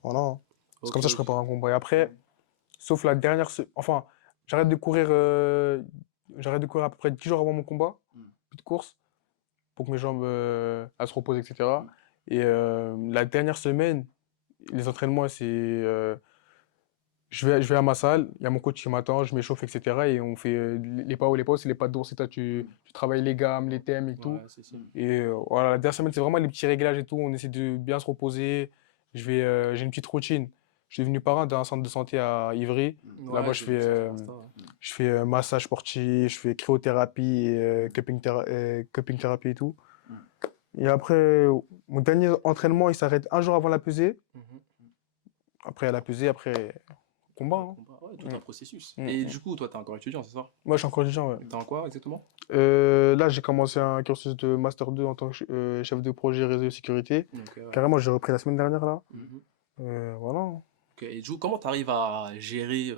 voilà, hein. C'est Ok, comme ça que je ok. prépare un combat. Et après, sauf la dernière. Enfin, j'arrête de courir à peu près 10 jours avant mon combat. Plus de course. Pour que mes jambes elles se reposent, etc. Et la dernière semaine, les entraînements, je vais à ma salle, il y a mon coach qui m'attend, je m'échauffe, etc. Et on fait les PAO. Les PAO, c'est les pas d'ours, c'est toi, tu travailles les gammes, les thèmes et tout. Ouais, c'est ça. Et voilà, la dernière semaine, c'est vraiment les petits réglages et tout. On essaie de bien se reposer. J'ai une petite routine. Je suis devenu parrain d'un centre de santé à Ivry. Là-bas, Ouais, j'ai vu ça sur Insta, ouais. je fais massage sportif, je fais cryothérapie et cupping thérapie et tout. Et après, mon dernier entraînement, il s'arrête un jour avant la pesée. Après, à la pesée, après, combat, hein. Ouais, tout un processus. Et du coup, toi, t'es encore étudiant, c'est ça? Moi, je suis encore étudiant, ouais. T'es en quoi exactement? Là, j'ai commencé un cursus de Master 2 en tant que chef de projet réseau et sécurité. Ok, ouais. Carrément, j'ai repris la semaine dernière, là. Voilà. Ok, et du coup, comment t'arrives à gérer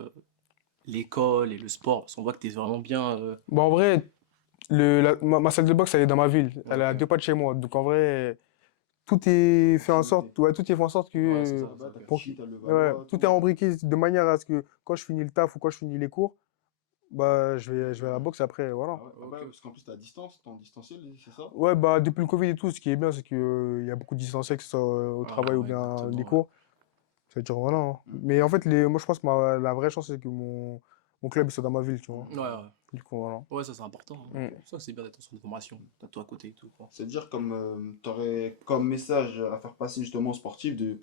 l'école et le sport? Parce qu'on voit que t'es vraiment bien. Bon, en vrai, ma salle de boxe, elle est dans ma ville. Elle est à Ok. 2 pas de chez moi. Donc, en vrai, tout est fait en sorte, ouais, tout est fait en sorte Ouais, c'est que, ça. Là-bas, t'as pour- Clichy, t'as le ouais, Valois, tout est imbriqué de manière à ce que quand je finis le taf ou quand je finis les cours, bah, je vais à la boxe après, voilà. Ah ouais, Ok. parce qu'en plus, t'es à distance, t'es en distanciel, c'est ça? Ouais, bah, depuis le Covid et tout, ce qui est bien, c'est qu'il y a beaucoup de distanciel, que ce soit au Ah, travail ou ouais, bien exactement, les ouais. cours. Ça veut dire, voilà, hein. Mais en fait, moi, je pense que la vraie chance, c'est que mon club, il soit dans ma ville, tu vois. Ouais, ouais. Du coup, voilà. Ouais, ça c'est important, hein. Mm. C'est pour ça que c'est bien d'être en centre de formation. T'as tout à côté et tout, quoi. C'est-à-dire comme t'aurais comme message à faire passer justement aux sportifs de,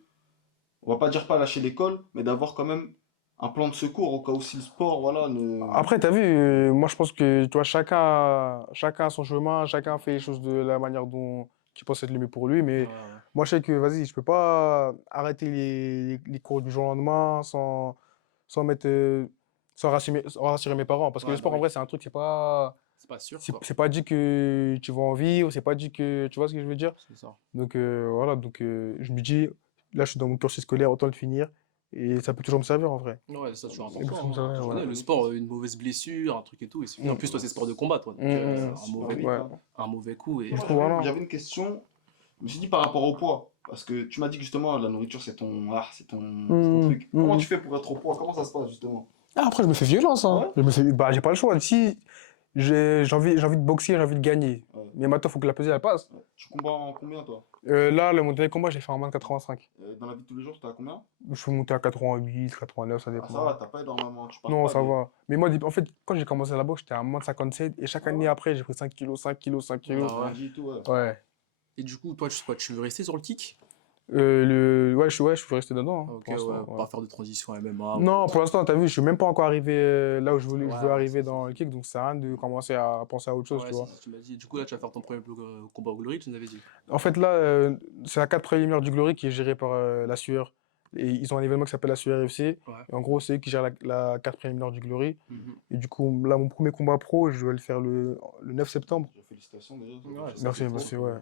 on va pas dire pas lâcher l'école, mais d'avoir quand même un plan de secours au cas où si le sport, voilà, ne... Après, t'as vu, moi, je pense que, tu vois, chacun a son chemin, chacun fait les choses de la manière dont il pense être le mieux pour lui, mais Ouais, ouais. moi, je sais que, vas-y, je peux pas arrêter les cours du jour au lendemain sans mettre, sans rassurer mes parents, parce que Ouais, le bah sport, en oui. vrai, c'est un truc, C'est pas sûr, c'est quoi. c'est pas dit que tu vas en vivre, c'est pas dit que, tu vois ce que je veux dire? C'est ça. Donc, voilà, donc, je me dis, là, je suis dans mon cursus scolaire, autant le finir, et ça peut toujours me servir, en vrai. Ouais, ça c'est toujours Ça peut toujours me important, hein. servir, Tu voilà. connais, le sport, une mauvaise blessure, un truc et tout, et c'est fini. En plus, toi, c'est sport de combat, toi. Donc, un super mauvais, vite, Ouais. hein. un mauvais coup et. Du Moi, coup, voilà. j'avais une question. Je me suis dit par rapport au poids, parce que tu m'as dit que justement la nourriture c'est ton truc. Comment tu fais pour être au poids? Comment ça se passe justement? Ah, après, je me fais violence, hein. Ouais. Bah, j'ai pas le choix. J'ai envie de boxer, j'ai envie de gagner. Ouais. Mais maintenant, il faut que la pesée, elle passe. Ouais. Tu combats en combien, toi? Là, mon dernier combat, je l'ai fait en moins de 85. Dans la vie de tous les jours, t'es à combien? Je suis monté à 88, 89, ça Ah, ça va, dépend. t'as pas énormément. Tu pars Non, pas ça de. va. Mais moi, en fait, quand j'ai commencé la boxe, j'étais à moins de 57. Et chaque Ah année ouais. après, j'ai pris 5 kilos, 5 kilos, 5 T'as kilos. Ah ouais. grandi et tout, ouais. Ouais. Et du coup, toi, tu veux rester sur le kick? Ouais, je suis resté dedans, hein, Ok, pour l'instant. ouais, Ouais. pas faire de transition MMA Non, ou. pour l'instant, t'as vu, je suis même pas encore arrivé là où je Ouais, veux ouais, arriver dans le kick, donc ça sert à rien de commencer à penser à autre chose, Ouais, tu vois. c'est ce que tu m'as dit. Du coup, là, tu vas faire ton premier combat au Glory, tu nous avais dit. En fait, là, c'est la 4 préliminaire du Glory qui est gérée par la Sueur. Et ils ont un événement qui s'appelle la Sueur FC. Ouais. Et en gros, c'est eux qui gèrent la carte préliminaire du Glory. Mhm. Et du coup, là, mon premier combat pro, je vais le faire le 9 septembre. Déjà, félicitations déjà. Ouais, Ça Merci, fait merci, trop. ouais.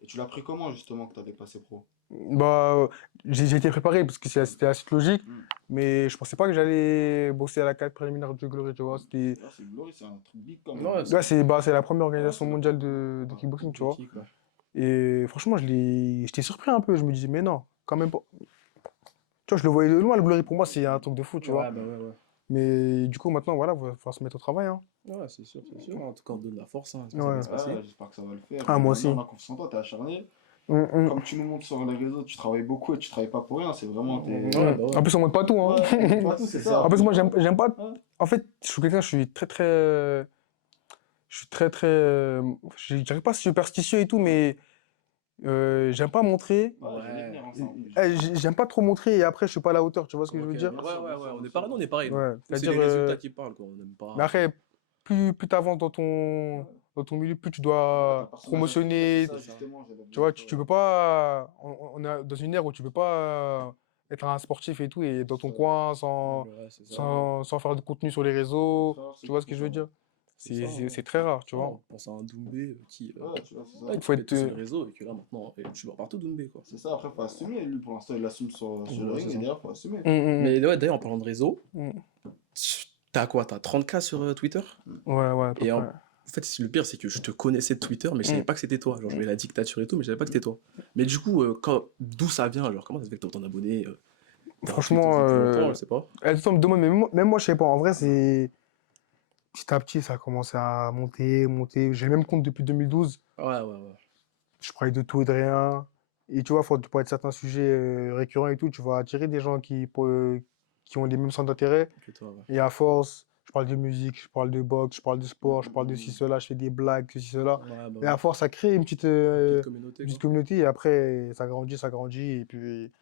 Et tu l'as pris comment, justement, que t'avais passé pro? Bah, j'ai été préparé parce que c'était assez logique, Hmm. mais je pensais pas que j'allais bosser à la carte préliminaire du Glory, tu vois. C'était... Là, c'est Glory, c'est un truc big quand même. Ouais, Là, c'est la première organisation Ouais, c'est mondiale de Ouais. kickboxing, tu le vois. kick, ouais. Et franchement, j'étais surpris un peu. Je me disais, mais non, quand même pas. Tu vois, je le voyais de loin, le Glory pour moi, c'est un truc de fou, tu vois. Ouais, bah ouais, ouais. Mais du coup, maintenant, voilà, il va falloir se mettre au travail, hein. Ouais, c'est sûr, c'est sûr. En tout cas, on donne de la force, hein. J'espère que ça Ouais. va se passer. Ouais, j'espère que ça va le faire. Ah, moi Maintenant, aussi. on a confiance en toi, t'es acharné. Mm. Comme tu nous montres sur les réseaux, tu travailles beaucoup et tu travailles pas pour rien. C'est vraiment. Ouais, bah ouais. En plus, on montre pas tout, hein. Ouais, pas tout, c'est ça. En plus, moi, j'aime pas. Ouais. En fait, je suis quelqu'un, je suis très, très. Je suis très, très. Je dirais pas superstitieux et tout, mais j'aime pas montrer. Ouais, j'allais venir ensemble. J'aime pas trop montrer et après, je suis pas à la hauteur, tu vois ce que je veux Ok, dire? bien ouais, sûr, ouais, bien ouais. sûr, On bien est pareil, sûr. on est pareil. Ouais, Nous, c'est les c'est-à-dire. résultats qui parlent, quoi. On n'aime pas. Mais après, plus tu avances dans ton milieu, plus tu dois promotionner. Ça, justement, j'allais Tu vois, venir, tu peux pas. On est dans une ère où tu peux pas être un sportif et tout et dans ton Ça. coin Ouais, c'est ça. sans faire de contenu sur les réseaux. Faire ce Tu vois qu'il ce que faut je veux faire. dire? C'est ça, hein. C'est très rare, tu Ouais, vois. on pense à un Doumbé qui. Ouais, tu vois, c'est ça. Ouais, Il qui faut pète être. tout sur les réseaux et que là, maintenant, tu vois partout Doumbé, quoi. C'est ça, après, faut assumer. Lui, pour l'instant, il assume sur le Ouais, ring c'est et ça. derrière, faut assumer. Mais ouais, d'ailleurs, en parlant de réseau, Mm. t'as quoi? T'as 30K sur Twitter? Ouais, à peu Et près. en fait, le pire, c'est que je te connaissais de Twitter, mais je savais Mm. pas que c'était toi. Genre, je voyais la dictature et tout, mais je savais pas que c'était toi. Mais du coup, d'où ça vient? Genre, comment ça se fait que t'as autant d'abonnés? T'as un Twitter Franchement, depuis longtemps, je sais pas. elle tombe de moi, mais même moi, je sais pas. En vrai, c'est. Petit à petit, ça a commencé à monter. J'ai le même compte depuis 2012. Ouais, ouais, ouais. Je parlais de tout et de rien. Et tu vois, pour être certains sujets récurrents et tout, tu vas attirer des gens qui ont les mêmes centres d'intérêt. Que toi, ouais. Et à force, je parle de musique, je parle de boxe, je parle de sport, je parle de ci, cela, je fais des blagues, ceci, cela. Ouais, bah Et ouais. à force, ça crée une Petite communauté, quoi. communauté. Et après, ça grandit. Et puis,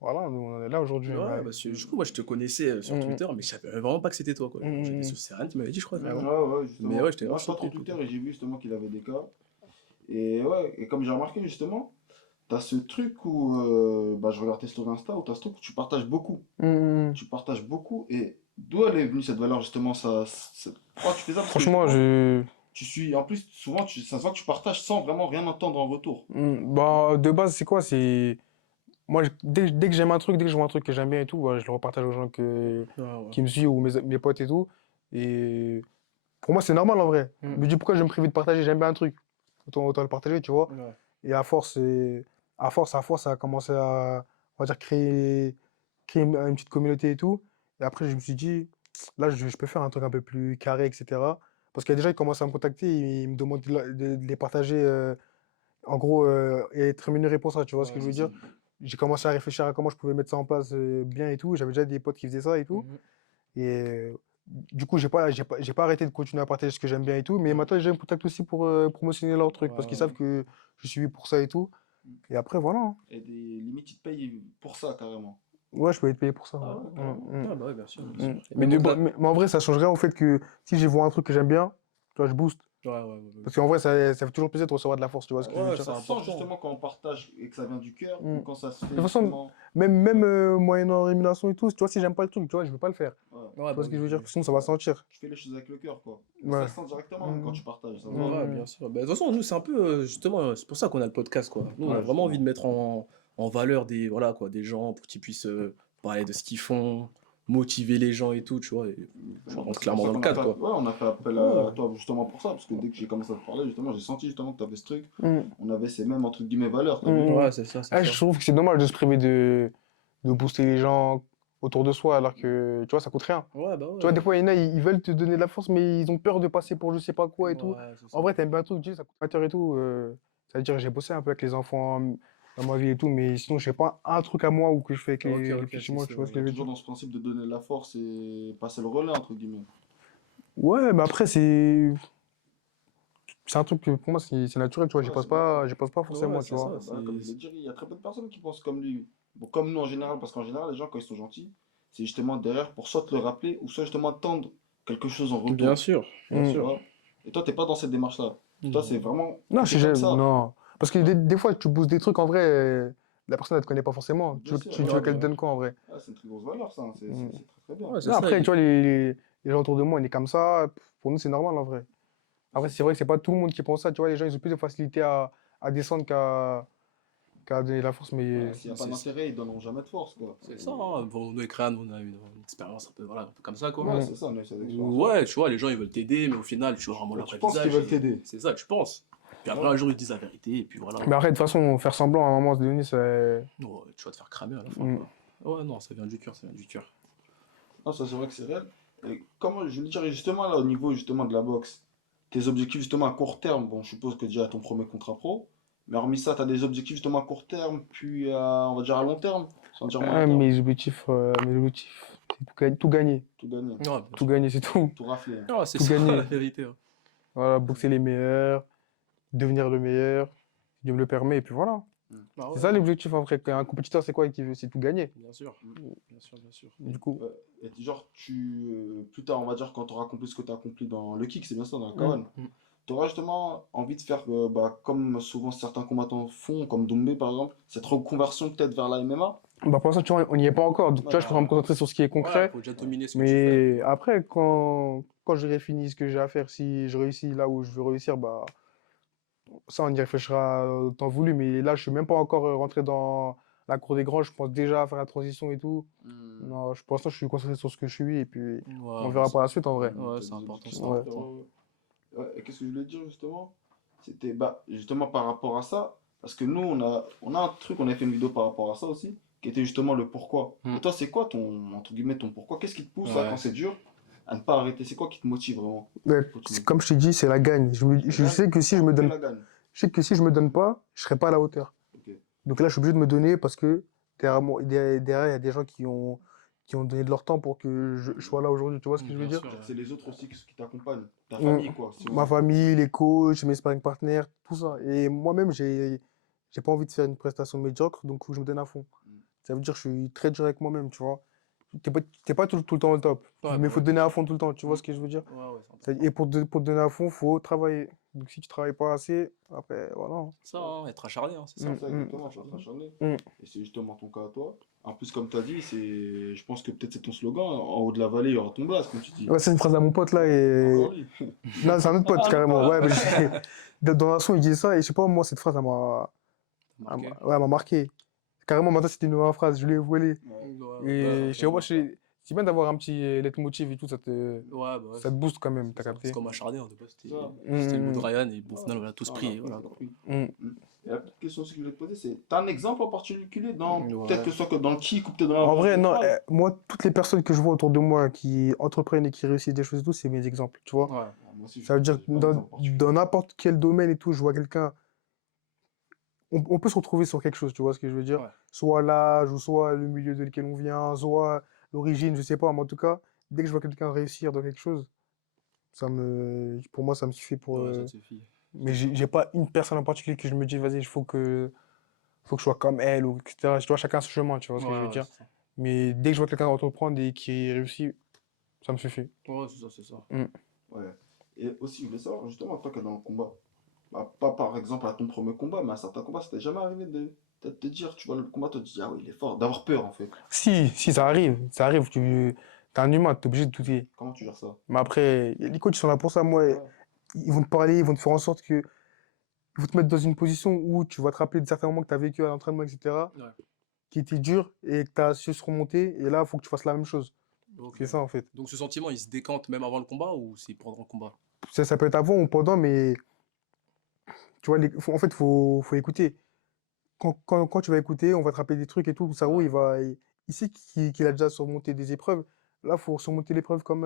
voilà, nous, on en est là aujourd'hui. Ouais, parce que du coup, moi, je te connaissais sur Mm. Twitter, mais je savais vraiment pas que c'était toi, quoi. Genre, j'ai vu Mm. sur Serran, tu m'avais dit, je crois, Ouais, frérot. ouais, justement. Mais ouais, j'étais Moi, vraiment je suis pas trop surpris, Twitter et j'ai vu justement qu'il avait des cas. Et ouais, et comme j'ai remarqué justement, t'as ce truc où, bah, je regarde tes stories Insta, où t'as ce truc où tu partages beaucoup. Mm. Tu partages beaucoup. Et d'où elle est venue cette valeur justement pourquoi tu fais ça? Parce que Franchement, justement, tu suis. En plus, souvent, ça se voit que tu partages sans vraiment rien entendre en retour. Bah, de base, c'est quoi? Moi, dès que j'aime un truc, dès que je vois un truc que j'aime bien et tout, ouais, je le repartage aux gens Ouais, ouais. qui me suivent ou mes potes et tout. Et pour moi, c'est normal en vrai. Mm. Je me dis pourquoi je vais me priver de partager, j'aime bien un truc. Autant le partager, tu vois. Ouais. Et à force, ça a commencé à, on va dire, créer une petite communauté et tout. Et après, je me suis dit, là, je peux faire un truc un peu plus carré, etc. Parce qu'il y a des gens qui commencent à me contacter et ils me demandent de les partager, en gros, et être rémunéré pour ça, tu vois ce Ouais, que je veux c'est dire? ça. J'ai commencé à réfléchir à comment je pouvais mettre ça en place bien et tout. J'avais déjà des potes qui faisaient ça et tout. Mhm. Et du coup, j'ai pas arrêté de continuer à partager ce que j'aime bien et tout. Mais maintenant, les gens me contactent aussi pour promotionner leurs trucs parce qu'ils Ouais, savent que je suis pour ça et tout. Et après, voilà, hein. Et des limites, ils te payent pour ça carrément. Ouais, je peux être payé pour ça. Ah ouais, Ouais. carrément. Ah bah ouais, bien sûr, bien sûr. Et Mais, même au-delà. mais en vrai, ça change rien au fait que si je vois un truc que j'aime bien, tu vois, je booste. Ouais, ouais, ouais. Parce qu'en vrai, ça fait toujours plaisir de recevoir de la force, tu vois ce que je veux Ouais, dire? c'est Ça sent important. justement quand on partage et que ça vient du cœur, Mm. ou quand ça se fait De toute façon, justement. même moyennant rémunération et tout, tu vois, si j'aime pas le truc, tu vois, je veux pas le faire. Ouais. Ouais, Tu vois bah ce que oui, je veux oui, dire? oui. Sinon, ça va se sentir. Tu fais les choses avec le cœur, quoi. Ouais. Ça se sent directement quand tu partages. Ça se Mm. voit. Ouais, bien sûr. Bah, de toute façon, nous, c'est un peu, justement, c'est pour ça qu'on a le podcast, quoi. Nous, on a Ouais, vraiment justement. envie de mettre en valeur voilà, quoi, des gens pour qu'ils puissent parler de ce qu'ils font, motiver les gens et tout, tu vois. Et je rentre C'est clairement pour dans ça le qu'on a cadre, fait, quoi. ouais, on a fait appel à toi justement pour ça, parce que dès que j'ai commencé à te parler, justement, j'ai senti justement que tu avais ce truc. Mm. On avait ces mêmes, entre guillemets, valeurs, t'as vu? Mm. Ouais, c'est ça, c'est Je ça. trouve que c'est dommage de se priver de booster les gens autour de soi, alors que, tu vois, ça coûte rien. Ouais, bah Tu vois, des ouais. fois, il y en a, ils veulent te donner de la force, mais ils ont peur de passer pour je sais pas quoi et tout. Ouais, c'est En ça. vrai, t'aimes bien tout, tu sais, ça coûte pas cher et tout. Ça veut dire j'ai bossé un peu avec les enfants dans ma vie et tout, mais sinon, je sais pas un truc à moi ou que je fais avec Ok, les ok, petits chez si, moi, c'est tu vois ce Il y que a je veux toujours dire? dans ce principe de donner de la force et passer le relais, entre guillemets. Ouais, mais après, c'est un truc que pour moi, c'est naturel, tu vois, Ouais, c'est normal. j'y pense pas Ouais, forcément, tu c'est vois. ça. Bah, comme je l'ai dit, il y a très peu de personnes qui pensent comme lui. Bon, comme nous en général, parce qu'en général, les gens, quand ils sont gentils, c'est justement derrière pour soit te le rappeler ou soit justement tendre quelque chose en Bien retour. sûr, bien Hmm. Tu sûr. vois? Et toi, t'es pas dans cette démarche-là. Toi, c'est Non. vraiment. Non, T'es comme ça. non. Parce que des fois, tu bosses des trucs en vrai, la personne, elle te connaît pas forcément. Bien sûr, Tu veux Ouais, ouais. qu'elle bah te ouais. donne quoi en vrai? Ah, c'est une très grosse valeur, ça, hein. Hmm. C'est très très bien. Ouais, c'est Non, ça. après, tu vois, les gens autour de moi, on est comme ça. Pour nous, c'est normal en vrai. Après, C'est c'est ça. vrai que c'est pas tout le monde qui pense ça. Tu vois, les gens, ils ont plus de facilité à descendre qu'à donner la force. Ouais, Mais s'il n'y a pas C'est d'intérêt, ils donneront jamais de force, quoi. c'est ça, hein. Bon, nous, avec Ryan, on a une expérience un peu, voilà, un peu comme ça, quoi. Ouais, hmm. c'est ça, on a eu cette expérience-là. Ouais, tu vois, les gens, ils veulent t'aider, mais au final, tu vois vraiment Ouais, leur tu vrai penses qu'ils visage. veulent t'aider. C'est ça, tu penses. Puis après, Ouais. un jour, ils te disent la vérité, et puis voilà. Mais après, de toute façon, faire semblant à un moment donné, c'est. Ouais, tu vas te faire cramer à la fin, Hmm. quoi. Ouais, non, ça vient du cœur, ça vient du cœur. Non, ça c'est vrai que c'est réel. Et comment, je veux dire, justement, là, au niveau justement de la boxe, tes objectifs justement à court terme, bon, je suppose que déjà ton premier contrat pro, mais hormis ça, tu as des objectifs justement à court terme, puis on va dire à long terme, sans dire moyen terme, Mes objectifs, c'est tout gagner. tout gagner, Ouais, bien Tout sûr. gagner, c'est tout. tout rafler. Ouais, c'est Tout ça, la gagner. vérité, hein. Voilà, boxer les meilleurs, devenir le meilleur, si Dieu me le permet, et puis voilà. Mm. Ah C'est ouais, ça non, l'objectif en vrai. Un compétiteur, c'est quoi qui veut? C'est tout gagner. bien sûr. Mm. Bien sûr, bien sûr. Et, Du coup. genre, plus tard, on va dire, quand tu auras accompli ce que tu as accompli dans le kick, c'est bien ça, dans le Hmm. Kawan, Mm. tu auras justement envie de faire, bah, comme souvent certains combattants font, comme Doumbé par exemple, cette reconversion peut-être vers la MMA. Bah pour l'instant, tu vois, on n'y est pas encore. Donc, tu Ouais, vois, je préfère me bah, concentrer sur ce qui est Ouais, concret. faut déjà dominer ce que tu fais, et puis Mais voilà. après, quand j'aurai fini ce que j'ai à faire, si je réussis là où je veux réussir, bah ça, on y réfléchira au temps voulu. Mais là, je suis même pas encore rentré dans la cour des grands. Je pense déjà à faire la transition et tout. hmm. Non, pour l'instant, je suis concentré sur ce que je suis et puis on Ouais, bah, verra par la suite en vrai. ouais, T'as c'est des important, objectifs c'est à Ouais. faire, important. ouais. Et qu'est-ce que je voulais dire justement? C'était bah, justement par rapport à ça, parce que nous, on a un truc, on a fait une vidéo par rapport à ça aussi, qui était justement le pourquoi. Mm. Et toi, c'est quoi ton, entre guillemets, ton pourquoi? Qu'est-ce qui te pousse là, quand Ouais. c'est dur à ne pas arrêter? C'est quoi qui te motive vraiment Mais à continuer? comme je t'ai dit, c'est la gagne. La Je gagne? sais que si je Ah, me que donne, la gagne. je sais que si je me donne pas, je serai pas à la hauteur. Ok. Donc là, je suis obligé de me donner parce que derrière, il y a des gens qui ont donné de leur temps pour que je sois là aujourd'hui. Tu vois ce que je veux Bien dire? sûr, C'est-à-dire que ouais. c'est les autres aussi qui t'accompagnent. Ta Mm. famille, quoi, si Ma on... famille, les coachs, mes sparring partners, tout ça. Et moi-même, j'ai pas envie de faire une prestation médiocre, donc faut que je me donne à fond. Mm. Ça veut dire que je suis très dur avec moi-même, tu vois. T'es pas tout le temps au top, Ouais, mais bah il faut ouais, te bien donner à sûr. fond tout le temps, tu vois Mm. ce que je veux dire? Ouais, ouais, c'est important. Et pour te donner à fond, faut travailler. Donc si tu travailles pas assez, après, voilà. Ça, hein, être acharné, hein, c'est Mm, ça. C'est ça, mm, exactement, faut être acharné. mm. Et c'est justement ton cas à toi. En plus, comme tu as dit, je pense que peut-être c'est ton slogan, en haut de la vallée, il y aura ton blast, comme tu dis. Ouais, c'est une phrase à mon pote là Encore et. lui. Non, c'est un autre pote Ah, non, carrément. Ouais, pas. mais dans un son, il disait ça et je sais pas, moi, cette phrase, Marqué. ouais, elle m'a marqué. Carrément, maintenant, c'était une nouvelle phrase, je l'ai volée. Ouais, Ouais, ouais, bah, Et ça je sais pas, marche pas. c'est bien d'avoir un petit leitmotiv et tout, ouais, bah ouais, ça te booste quand même, c'est t'as ça. C'est capté? comme acharné, hein, de base, C'est ça. c'était le mot de Mm, Ryan, et bon, au Ouais. final, on a tous Non, on a pris, et pris, voilà, on a quoi. pris. mm. Mm. Et la petite question aussi que je voulais te poser, c'est, t'as un exemple en particulier dans, peut-être Ouais. que ce soit que dans le kick ou peut-être dans la vie En en vrai, non, général? moi, toutes les personnes que je vois autour de moi qui entreprennent et qui réussissent des choses et tout, c'est mes exemples, tu vois? Ouais. Ouais, moi aussi, Ça veut dire j'ai que pas d'exemple dans particulier. n'importe quel domaine et tout, je vois quelqu'un, on peut se retrouver sur quelque chose, tu vois ce que je veux dire? Ouais. Soit l'âge, ou soit le milieu de lequel on vient, soit l'origine, je sais pas, mais en tout cas, dès que je vois quelqu'un réussir dans quelque chose, pour moi, ça me suffit pour. Ouais, ça te suffit. Mais j'ai pas une personne en particulier que je me dis, vas-y, faut que je sois comme elle, ou etc. Je dois chacun ce chemin, tu vois ce Ouais, que je veux ouais, dire? c'est ça. Mais dès que je vois quelqu'un entreprendre et qui réussit, ça me suffit. Ouais, c'est ça, c'est ça. Mm. Ouais. Et aussi, je voulais savoir, justement, toi qui es dans le combat, bah, pas par exemple à ton premier combat, mais à certains combats, ça t'est jamais arrivé de peut-être te dire, tu vois, le combat, toi, tu te dis, ah oui, il est fort, d'avoir peur en fait. Si, ça arrive, ça arrive. T'es un humain, t'es obligé de douter. Comment tu gères ça? Mais après, les coachs sont là pour ça. Moi, Ouais. ils vont te parler, ils vont te faire en sorte que. Ils vont te mettre dans une position où tu vas te rappeler de certains moments que tu as vécu à l'entraînement, etc., Ouais. qui étaient durs et que tu as su surmonter. Et là, il faut que tu fasses la même chose. Ok. C'est ça, en fait. Donc ce sentiment, il se décante même avant le combat ou c'est pendant le combat? Ça peut être avant ou pendant, mais tu vois, en fait, faut écouter. Quand tu vas écouter, on va te rappeler des trucs et tout. Le cerveau, Ouais. il il sait qu'il a déjà surmonté des épreuves. Là, il faut surmonter l'épreuve comme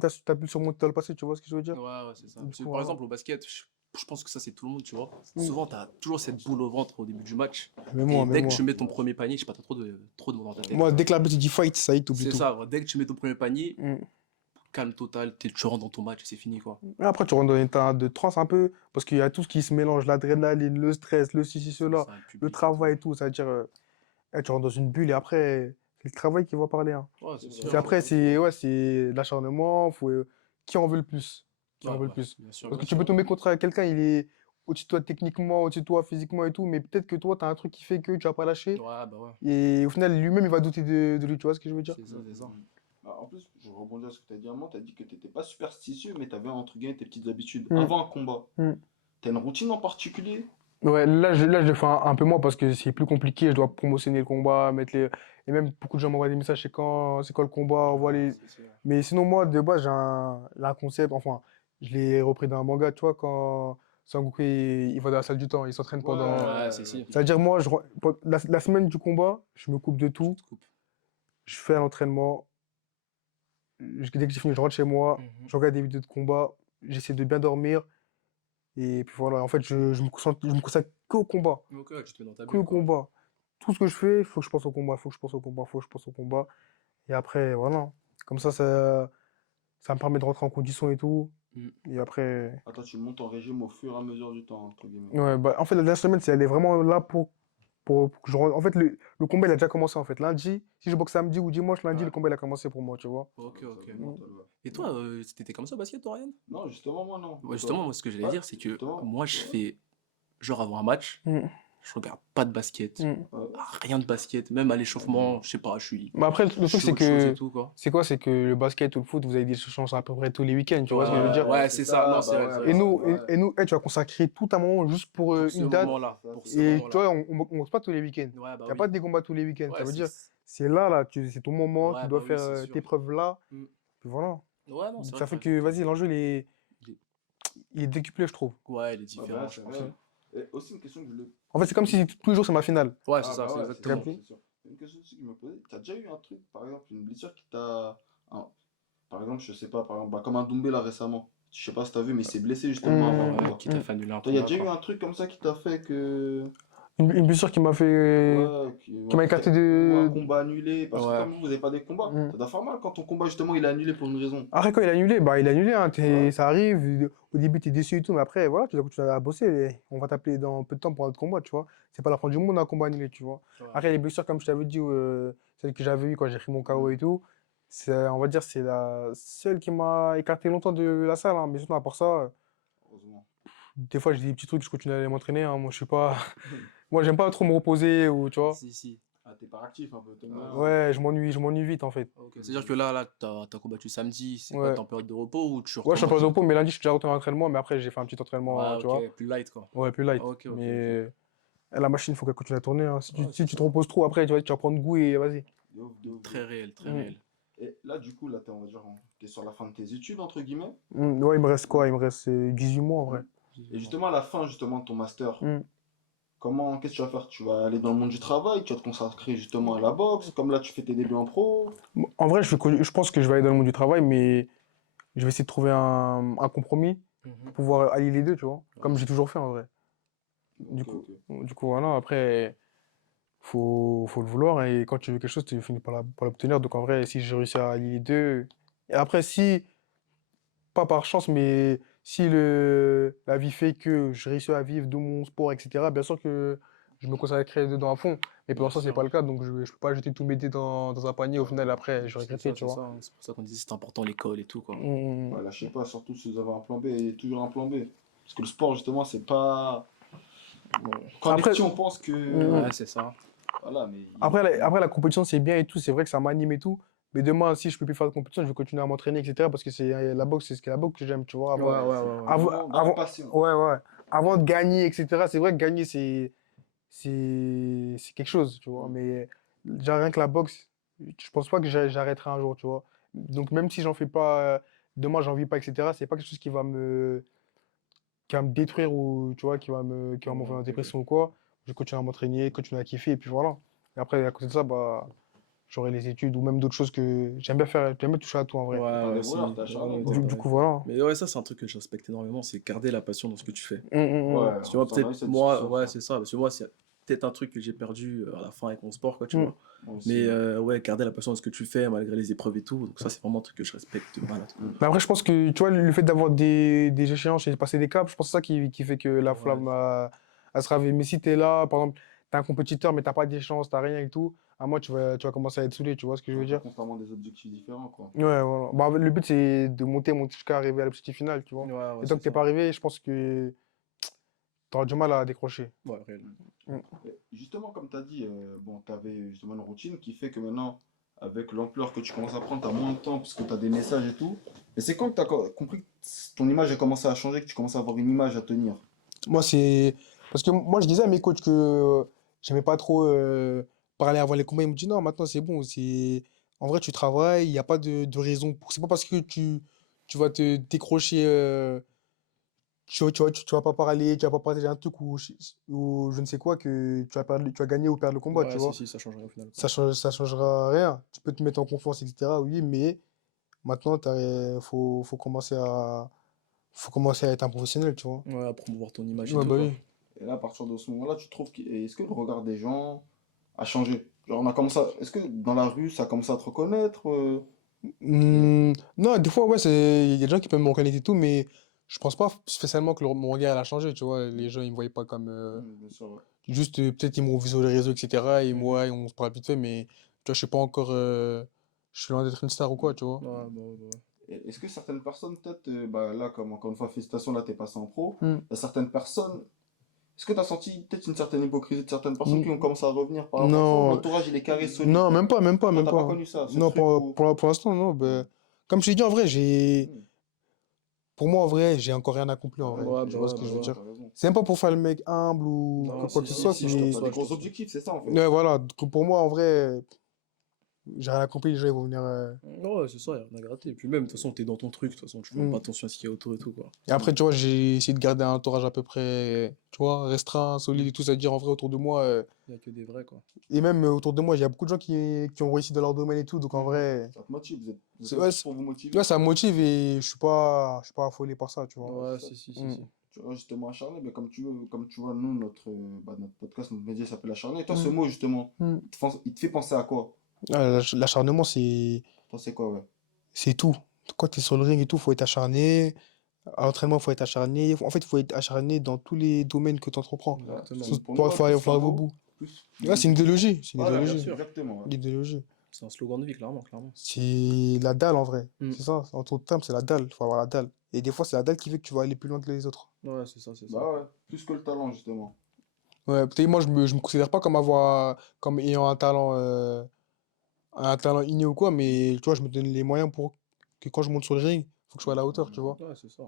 tu as pu le surmonter dans le passé, tu vois ce que je veux dire? Ouais, c'est ça. Du Parce que coup, par voilà. exemple, au basket, je pense que ça, c'est tout le monde, tu vois. Mm. Souvent, t'as toujours cette boule au ventre au début du match. Mais Et dès que moi. tu mets ton premier panier, je sais pas, t'as trop de mots dans ta tête. Moi, dès que l'arbitre dit fight, ça y est, t'oublies C'est tout. ça, dès que tu mets ton premier panier, Mm. calme total, tu rentres dans ton match et c'est fini, quoi. Et après, tu rentres dans un état de transe un peu, parce qu'il y a tout ce qui se mélange, l'adrénaline, le stress, le ceci, C'est cela, ça, le le public et tout. travail et tout. C'est-à-dire, tu rentres dans une bulle et après, c'est le travail qui va parler, hein. Ouais, c'est Puis sûr. après, c'est l'acharnement, qui en veut le plus? Qui en Ouais, veut le plus? bien sûr, Parce bien que tu peux sûr. tomber contre quelqu'un, il est au-dessus de toi techniquement, au-dessus de toi physiquement et tout, mais peut-être que toi, tu as un truc qui fait que tu vas pas lâcher. Ouais, Et au final, lui-même, il va douter de lui, tu vois ce que je veux dire? c'est ça. Bah, en plus, je rebondis à ce que tu as dit avant, tu as dit que tu n'étais pas superstitieux, mais tu avais entre guillemets tes petites habitudes. Mm, Avant un combat, mm. tu as une routine en particulier? Ouais, là, je le fais un peu moins parce que c'est plus compliqué. Je dois promotionner le combat, et même beaucoup de gens m'envoient des messages, c'est quoi le combat, on voit Ouais, les. c'est sûr. Mais sinon, moi, de base, j'ai un concept, enfin, je l'ai repris d'un manga, tu vois, quand Sangoku, il va dans la salle du temps, il s'entraîne pendant. Ouais, c'est si. C'est-à-dire, moi, la semaine du combat, je me coupe de Tu tout, te coupes. je fais un entraînement, dès que j'ai fini, je rentre chez moi, Mhm. je regarde des vidéos de combat, j'essaie de bien dormir, et puis voilà, en fait, je me consacre qu'au combat. Ok, ouais, tu te mets dans ta Que le bulle, quoi. combat. Tout ce que je fais, il faut que je pense au combat, il faut que je pense au combat, il faut que je pense au combat. Et après, voilà. Comme ça me permet de rentrer en condition et tout. Mm. Et après, Attends, tu montes en régime au fur et à mesure du temps, entre guillemets. ouais, bah, en fait, la dernière semaine, elle est vraiment là pour que En fait, le combat, il a déjà commencé, en fait. Lundi, si je boxe samedi ou dimanche, lundi, le Ouais. combat, il a commencé pour moi, tu vois. Ok, Ça ok. remonte, ouais. Et toi, t'étais comme ça au basket, toi, Ryan? Non, justement, moi, non. Ouais, Et justement, toi? moi, ce que j'allais Ouais, dire, c'est que justement. moi, je Ouais. fais, genre, avant un match, Mm, je regarde pas de basket. mm. Ouais. Rien de basket. Même à l'échauffement, je sais pas, je suis Mais après, le truc, chaud c'est de choses et que. tout, quoi. C'est quoi? C'est que le basket ou le foot, vous avez des chances à peu près tous les week-ends, tu vois ce que je veux dire? Ouais, C'est c'est ça. Non, ça, c'est bah vrai, ouais, c'est vrai, Et c'est bah, vrai. nous, bah ouais. tu vas consacrer tout un moment juste pour Pour ce une date. moment-là. Ça, Pour c'est ce ça. Et tu moment-là. vois, on boxe pas tous les week-ends. Ouais, bah Il n'y a pas oui. des combats tous les week-ends. Ça Ouais, veut c'est. dire, c'est là, c'est ton moment, tu Ouais, dois bah oui, faire c'est sûr. tes preuves là. Mm. Puis voilà. Ouais, non, c'est Donc vrai, ça t'as fait raison. que, vas-y, l'enjeu, Il est- il est décuplé, je trouve. Ouais, il est Ouais, différent, bah, je c'est pense. vrai. Et aussi une question que je voulais En fait, c'est comme si tous les jours, c'est ma finale. Ouais, c'est Ah ça, bah c'est ouais, c'est T'as sûr, exactement. capté? c'est sûr. Une question aussi que je me posais, t'as déjà eu un truc, par exemple, une blessure qui t'a... par exemple, je sais pas, par exemple, bah, comme un Doumbé là récemment. Je sais pas si t'as vu, mais il s'est blessé justement avant un Hum, Ouais, combat. qui t'a hum. fait annuler un Toi, y a combat, déjà eu quoi. un truc comme ça qui t'a fait que... Une blessure Ouais, qui m'a écarté ou un de. combat annulé, parce que Ouais. comme vous n'avez pas des combats, Hum. ça doit faire mal quand ton combat justement il est annulé pour une raison. Après, quand il a annulé, bah, il a annulé, hein, Ouais. ça arrive. Au début, t'es déçu et tout, mais après, voilà, tu vas bosser. Et on va t'appeler dans peu de temps pour un autre combat, tu vois. C'est pas la fin du monde, un combat annulé, tu vois. Ouais. Après, les blessures, comme je t'avais dit, celle que j'avais eue quand j'ai pris mon KO et tout, on va dire, c'est la seule qui m'a écarté longtemps de la salle, hein. Mais sinon, à part ça, Heureusement. des fois, j'ai des petits trucs, je continue à aller m'entraîner, hein. Moi, je suis pas. Moi, j'aime pas trop me reposer, ou, tu vois. Si, si. Ah, t'es pas actif un peu, t'aimes bien. Ouais, je m'ennuie vite, en fait. Ok. C'est-à-dire que là, t'as combattu samedi, c'est quoi, Ouais. t'es en période de repos ou tu Ouais, je suis en recommences période de repos, directement? mais lundi, je suis déjà retourné à l'entraînement, mais après, j'ai fait un petit entraînement, Ouais, tu vois. ok, plus light, quoi. Ouais, plus light. Ok, ok, ok. Mais la machine, il faut qu'elle continue à tourner, hein. Ouais, Si c'est tu te ça. reposes trop, après, tu vas prendre goût et vas-y. De ouf, de ouf, de Très ouf. réel, très Mm. réel. Et là, du coup, là, t'es, on va dire, t'es sur la fin de tes études, entre guillemets. Ouais, il me reste quoi? Il me reste 18 mois en vrai. Et justement, à la fin, justement, de ton master, Mm. qu'est-ce que tu vas faire? Tu vas aller dans le monde du travail, tu vas te consacrer justement à la boxe, comme là, tu fais tes débuts en pro. Bon, en vrai, je pense que je vais aller dans le monde du travail, mais je vais essayer de trouver un compromis pour Mhm. pouvoir allier les deux, tu vois. Ouais, Comme j'ai c'est ça. toujours fait en vrai. Du Ok, coup, ok. du coup voilà, après, faut le vouloir et quand tu veux quelque chose, tu finis par l'obtenir. Donc en vrai, si j'ai réussi à allier les deux. Et après, si, pas par chance, mais si la vie fait que je réussis à vivre de mon sport, etc., bien sûr que je me consacrerai dedans à fond. Mais pour Bien l'instant, c'est pas sûr. le cas, donc je peux pas jeter tous mes dés dans un panier. Au final, après, je vais C'est regretter, ça, tu c'est ça, vois. hein. C'est pour ça qu'on disait que c'est important l'école et tout, quoi. Mm, Ouais, lâchez pas, surtout si vous avez un plan B, et toujours un plan B. Parce que le sport, justement, c'est pas. Quand on est Après, petit, on pense que. mm, Ouais, c'est ça. Voilà, mais. après, la compétition, c'est bien et tout. C'est vrai que ça m'anime et tout. Mais demain, si je peux plus faire de compétition, je vais continuer à m'entraîner, etc. Parce que la boxe, c'est la boxe que j'aime, tu vois. Ouais, ouais, ouais, ouais. Avant, Dans la avant, passion. ouais, ouais. Avant de gagner, etc. C'est vrai que gagner, c'est quelque chose, tu vois. Mm. Mais déjà, rien que la boxe, je pense pas que j'arrêterai un jour, tu vois. Donc, même si j'en fais pas, demain, j'en vis pas, etc., c'est pas quelque chose qui va me détruire ou, tu vois, qui va m'envoyer en Ok, ok. dépression ou quoi. Je continue à m'entraîner, continuer à kiffer, et puis voilà. Et après, à côté de ça, bah, j'aurai les études ou même d'autres choses que j'aime bien faire. J'aime bien toucher à tout en vrai. Ouais, T'as ouais, des aussi. voleurs, t'as acharné, Ouais, quoi. Du coup, voilà. Mais ouais, ça, c'est un truc que je respecte énormément, c'est garder la passion dans ce que tu fais. Ouais, Parce que tu vois, on a eu peut-être cette moi, discussion, ouais, ça. c'est ça. Parce que moi, c'est peut-être un truc que j'ai perdu à la fin avec mon sport, quoi, tu vois. Moi Mais aussi. ouais, garder la passion dans ce que tu fais, malgré les épreuves et tout. Donc ça, c'est vraiment un truc que je respecte de malade. Mais après, je pense que, tu vois, le fait d'avoir des échéances et de passer des caps, je pense que c'est ça qui fait que la Ouais. flamme, elle se ravive. Mais si t'es là, par exemple, t'es un compétiteur, mais t'as pas d'échéance, t'as rien et tout, à moi, tu vas commencer à être saoulé, tu vois ce que je veux T'as dire? constamment des objectifs différents, quoi. Ouais, voilà. Bah, le but, c'est de monter jusqu'à arriver à l'objectif final, tu vois. Ouais, ouais, Et tant c'est que t'es ça. pas arrivé, je pense que t'auras du mal à décrocher. Ouais, réel. Mm. Et justement, comme tu as dit, bon, tu avais justement une routine qui fait que maintenant, avec l'ampleur que tu commences à prendre, tu as moins de temps parce que tu as des messages et tout. Et c'est quand que tu as compris que ton image a commencé à changer, que tu commences à avoir une image à tenir? Moi, c'est. Parce que moi, je disais à mes coachs que j'aimais pas trop parler avant les combats. Ils me disent non, maintenant, c'est bon. En vrai, tu travailles, il n'y a pas de raison. C'est pas parce que tu vas te décrocher. Tu vas pas parler, tu vas pas partager un truc ou je ne sais quoi que tu vas gagner ou perdre le combat, tu Ouais, vois. si, ça change rien au final, quoi. Ça changera rien. Tu peux te mettre en confiance, etc. Oui, mais maintenant, faut commencer à être un professionnel, tu vois. Ouais, à promouvoir ton image et Ouais, tout, bah quoi. oui. Et là, à partir de ce moment-là, tu trouves est-ce que le regard des gens a changé? Genre, on a commencé est-ce que dans la rue, ça a commencé à te reconnaître? Non, des fois, ouais, il y a des gens qui peuvent me reconnaître et tout, mais je pense pas spécialement que mon regard elle a changé, tu vois. Les gens, ils me voyaient pas comme. Bien sûr, ouais. Juste, peut-être ils m'ont vu sur les réseaux, etc. Et Mhm. moi, on se parle vite fait, mais tu vois, je suis pas encore. Je suis loin d'être une star ou quoi, tu vois. Ouais, bah, ouais. Et est-ce que certaines personnes, peut-être, bah, là, comme encore une fois, félicitations, là, t'es passé en pro, Hmm. il y a certaines personnes, est-ce que tu as senti peut-être une certaine hypocrisie de certaines personnes qui ont Hmm. commencé à revenir par rapport à ça? Ou Non, l'entourage, il est carré, solide? non, Toi, même t'as pas pas. connu ça, ce Non, truc où... pour l'instant, non. Ben, comme je t'ai dit, en vrai, Hmm. pour moi, en vrai, j'ai encore rien accompli, en vrai. Ouais, Tu bah vois ce ouais, que bah je veux ouais. dire? T'as raison. C'est même pas pour faire le mec humble ou Non, quoi si, que ce si, soit, si, je te T'as mais. des reçois, je te gros reçois. objectifs, c'est ça, en fait. Ouais, voilà. Donc, pour moi, en vrai, j'ai rien accompli, les gens, ils vont venir. Ouais, c'est ça, y a rien à gratter. Et puis même, de toute façon, t'es dans ton truc, de toute façon, tu fais même pas Hmm. attention à ce qu'il y a autour et tout, quoi. Et après, tu vois, j'ai essayé de garder un entourage à peu près, tu vois, restreint, solide et tout, c'est-à-dire en vrai autour de moi. Y a que des vrais, quoi. Et même autour de moi, il y a beaucoup de gens qui ont réussi dans leur domaine et tout. Donc en Mhm. vrai, Ça te motive, vous êtes là ouais, tous pour vous motiver. ouais, ça me motive et je suis pas affolé par ça, tu vois. Ouais, C'est ça. si, si, si, Mm. si. Tu vois, justement, acharné, mais comme tu vois, nous, notre podcast, notre média s'appelle Acharné. Et toi, ce Mm. mot, justement, Mm. il te fait penser à quoi? Ouais, l'acharnement, Toi, c'est quoi, ouais? c'est tout. Quand tu es sur le ring et tout, faut être acharné. À l'entraînement, faut être acharné. En fait, il faut être acharné dans tous les domaines que tu entreprends. Ouais, parce Exactement. que pour nous, ouais, plus Faut ça arriver au vaut, bout. plus. Ouais, c'est une idéologie. C'est une Ouais, Bien idéologie. sûr. exactement. Ouais. L'idéologie. C'est un slogan de vie, clairement, clairement. C'est la dalle en vrai. Mm. C'est ça. En tout terme, c'est la dalle. Il faut avoir la dalle. Et des fois, c'est la dalle qui fait que tu vas aller plus loin que les autres. Ouais, c'est ça, c'est ça. Bah ouais, plus que le talent, justement. Ouais, peut-être moi, je me considère pas comme ayant un talent inné ou quoi, mais tu vois, je me donne les moyens pour que quand je monte sur le ring, faut que je sois à la hauteur, tu vois. Ouais, c'est ça.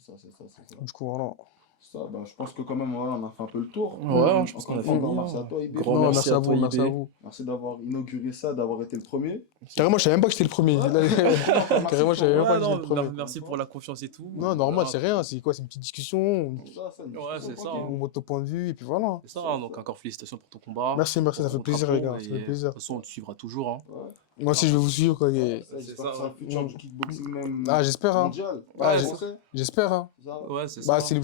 C'est ça, c'est ça, c'est ça. Du coup, voilà. Ça, bah, je pense que quand même, voilà, on a fait un peu le tour. Ouais, hein, je pense Encore qu'on une a fois, encore fini. merci à Hein. toi, IB. Grand Non, merci à toi, merci à IB. vous. Merci d'avoir inauguré ça, d'avoir été le premier. Carrément, je savais même pas que j'étais le premier. Ouais. Là, Merci carrément, je savais même Ouais, pas que j'étais non, le premier. merci pour la confiance et tout. Non, normal, Voilà, c'est rien. C'est quoi? C'est une petite discussion. Ça, une Ouais, discussion c'est ça, tranquille. hein. On monte au point de vue et puis voilà. c'est ça, hein, donc encore félicitations pour ton combat. Merci, Pour ça ton fait plaisir, contrat les pro, gars. Ça et fait de plaisir. toute façon, on te suivra toujours. Hein. Ouais. Moi aussi, je vais vous suivre, quoi. Ouais, c'est j'espère ça, que c'est un ouais. futur du kickboxing même Ah, j'espère, hein. mondial. Ah, Ouais, Français. j'espère, hein. Ça, Ouais, c'est Bah, ça. c'est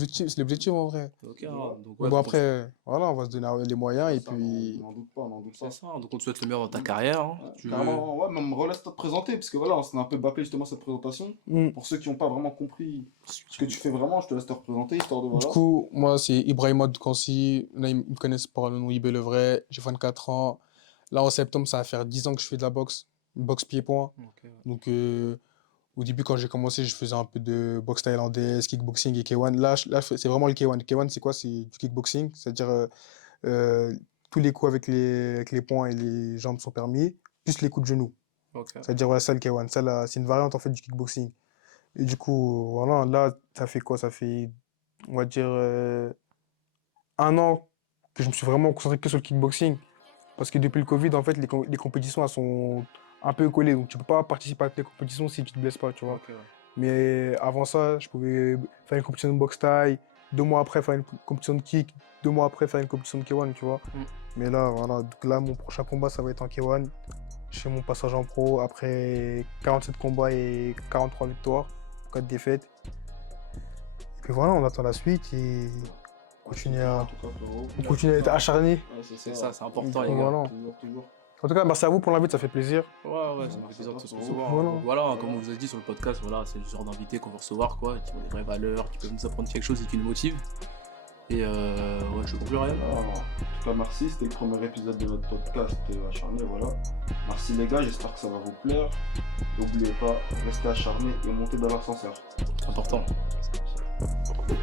l'objectif en vrai. Ok, hein, donc Mais ouais, bon, donc après, voilà, on va se donner les moyens et ça, puis. on n'en doute pas, on n'en doute c'est pas. ça, hein, donc on te souhaite le meilleur dans ta carrière. Hein. Ouais, Tu veux... carrément, ouais, même relaisse-toi te présenter, parce que voilà, on s'est un peu bappé justement cette présentation. Mm. Pour ceux qui n'ont pas vraiment compris ce que tu fais vraiment, je te laisse te représenter, histoire de Du voilà. coup, moi, c'est Ibrahima Kansi. Là, ils me connaissent par le nom IB le vrai. J'ai 24 ans. Là, en septembre, ça va faire 10 ans que je fais de la boxe. Boxe pied-point. Ok, ouais. Donc, au début, quand j'ai commencé, je faisais un peu de boxe thaïlandaise, kickboxing et K1. Là, c'est vraiment le K1. Le K1, c'est quoi? C'est du kickboxing. C'est-à-dire, euh, tous les coups avec les poings et les jambes sont permis, plus les coups de genoux. Ok. C'est-à-dire, voilà, ça, le K1. Ça, là, c'est une variante, en fait, du kickboxing. Et du coup, voilà, là, ça fait quoi? Ça fait, on va dire, 1 an que je me suis vraiment concentré que sur le kickboxing. Parce que depuis le Covid, en fait, les compétitions, elles sont un peu collées. Donc, tu peux pas participer à toutes les compétitions si tu te blesses pas, tu vois. Ok, ouais. Mais avant ça, je pouvais faire une compétition de boxe thaï, 2 mois après faire une compétition de kick, 2 mois après faire une compétition de K1, tu vois. Mm. Mais là, voilà, donc là, mon prochain combat, ça va être en K1. chez mon passage en pro après 47 combats et 43 victoires, 4 défaites. Et puis voilà, on attend la suite et continue En tout cas, frérot. on continue à être acharné. Ouais, C'est ça, c'est important, Et les gars. voilà. Toujours. En tout cas, merci à vous pour l'invite, ça fait plaisir. Ouais, ça me fait plaisir de se recevoir. Voilà. Donc voilà, comme on vous a dit sur le podcast, voilà, c'est le genre d'invité qu'on veut recevoir, quoi, qui ont des vraies valeurs, qui peuvent nous apprendre quelque chose et qui nous motivent. Et ouais, je conclue rien. Voilà. En tout cas, merci. C'était le premier épisode de notre podcast acharné. Voilà. Merci les gars, j'espère que ça va vous plaire. N'oubliez pas, restez acharnés et montez dans l'ascenseur. C'est important. C'est comme ça.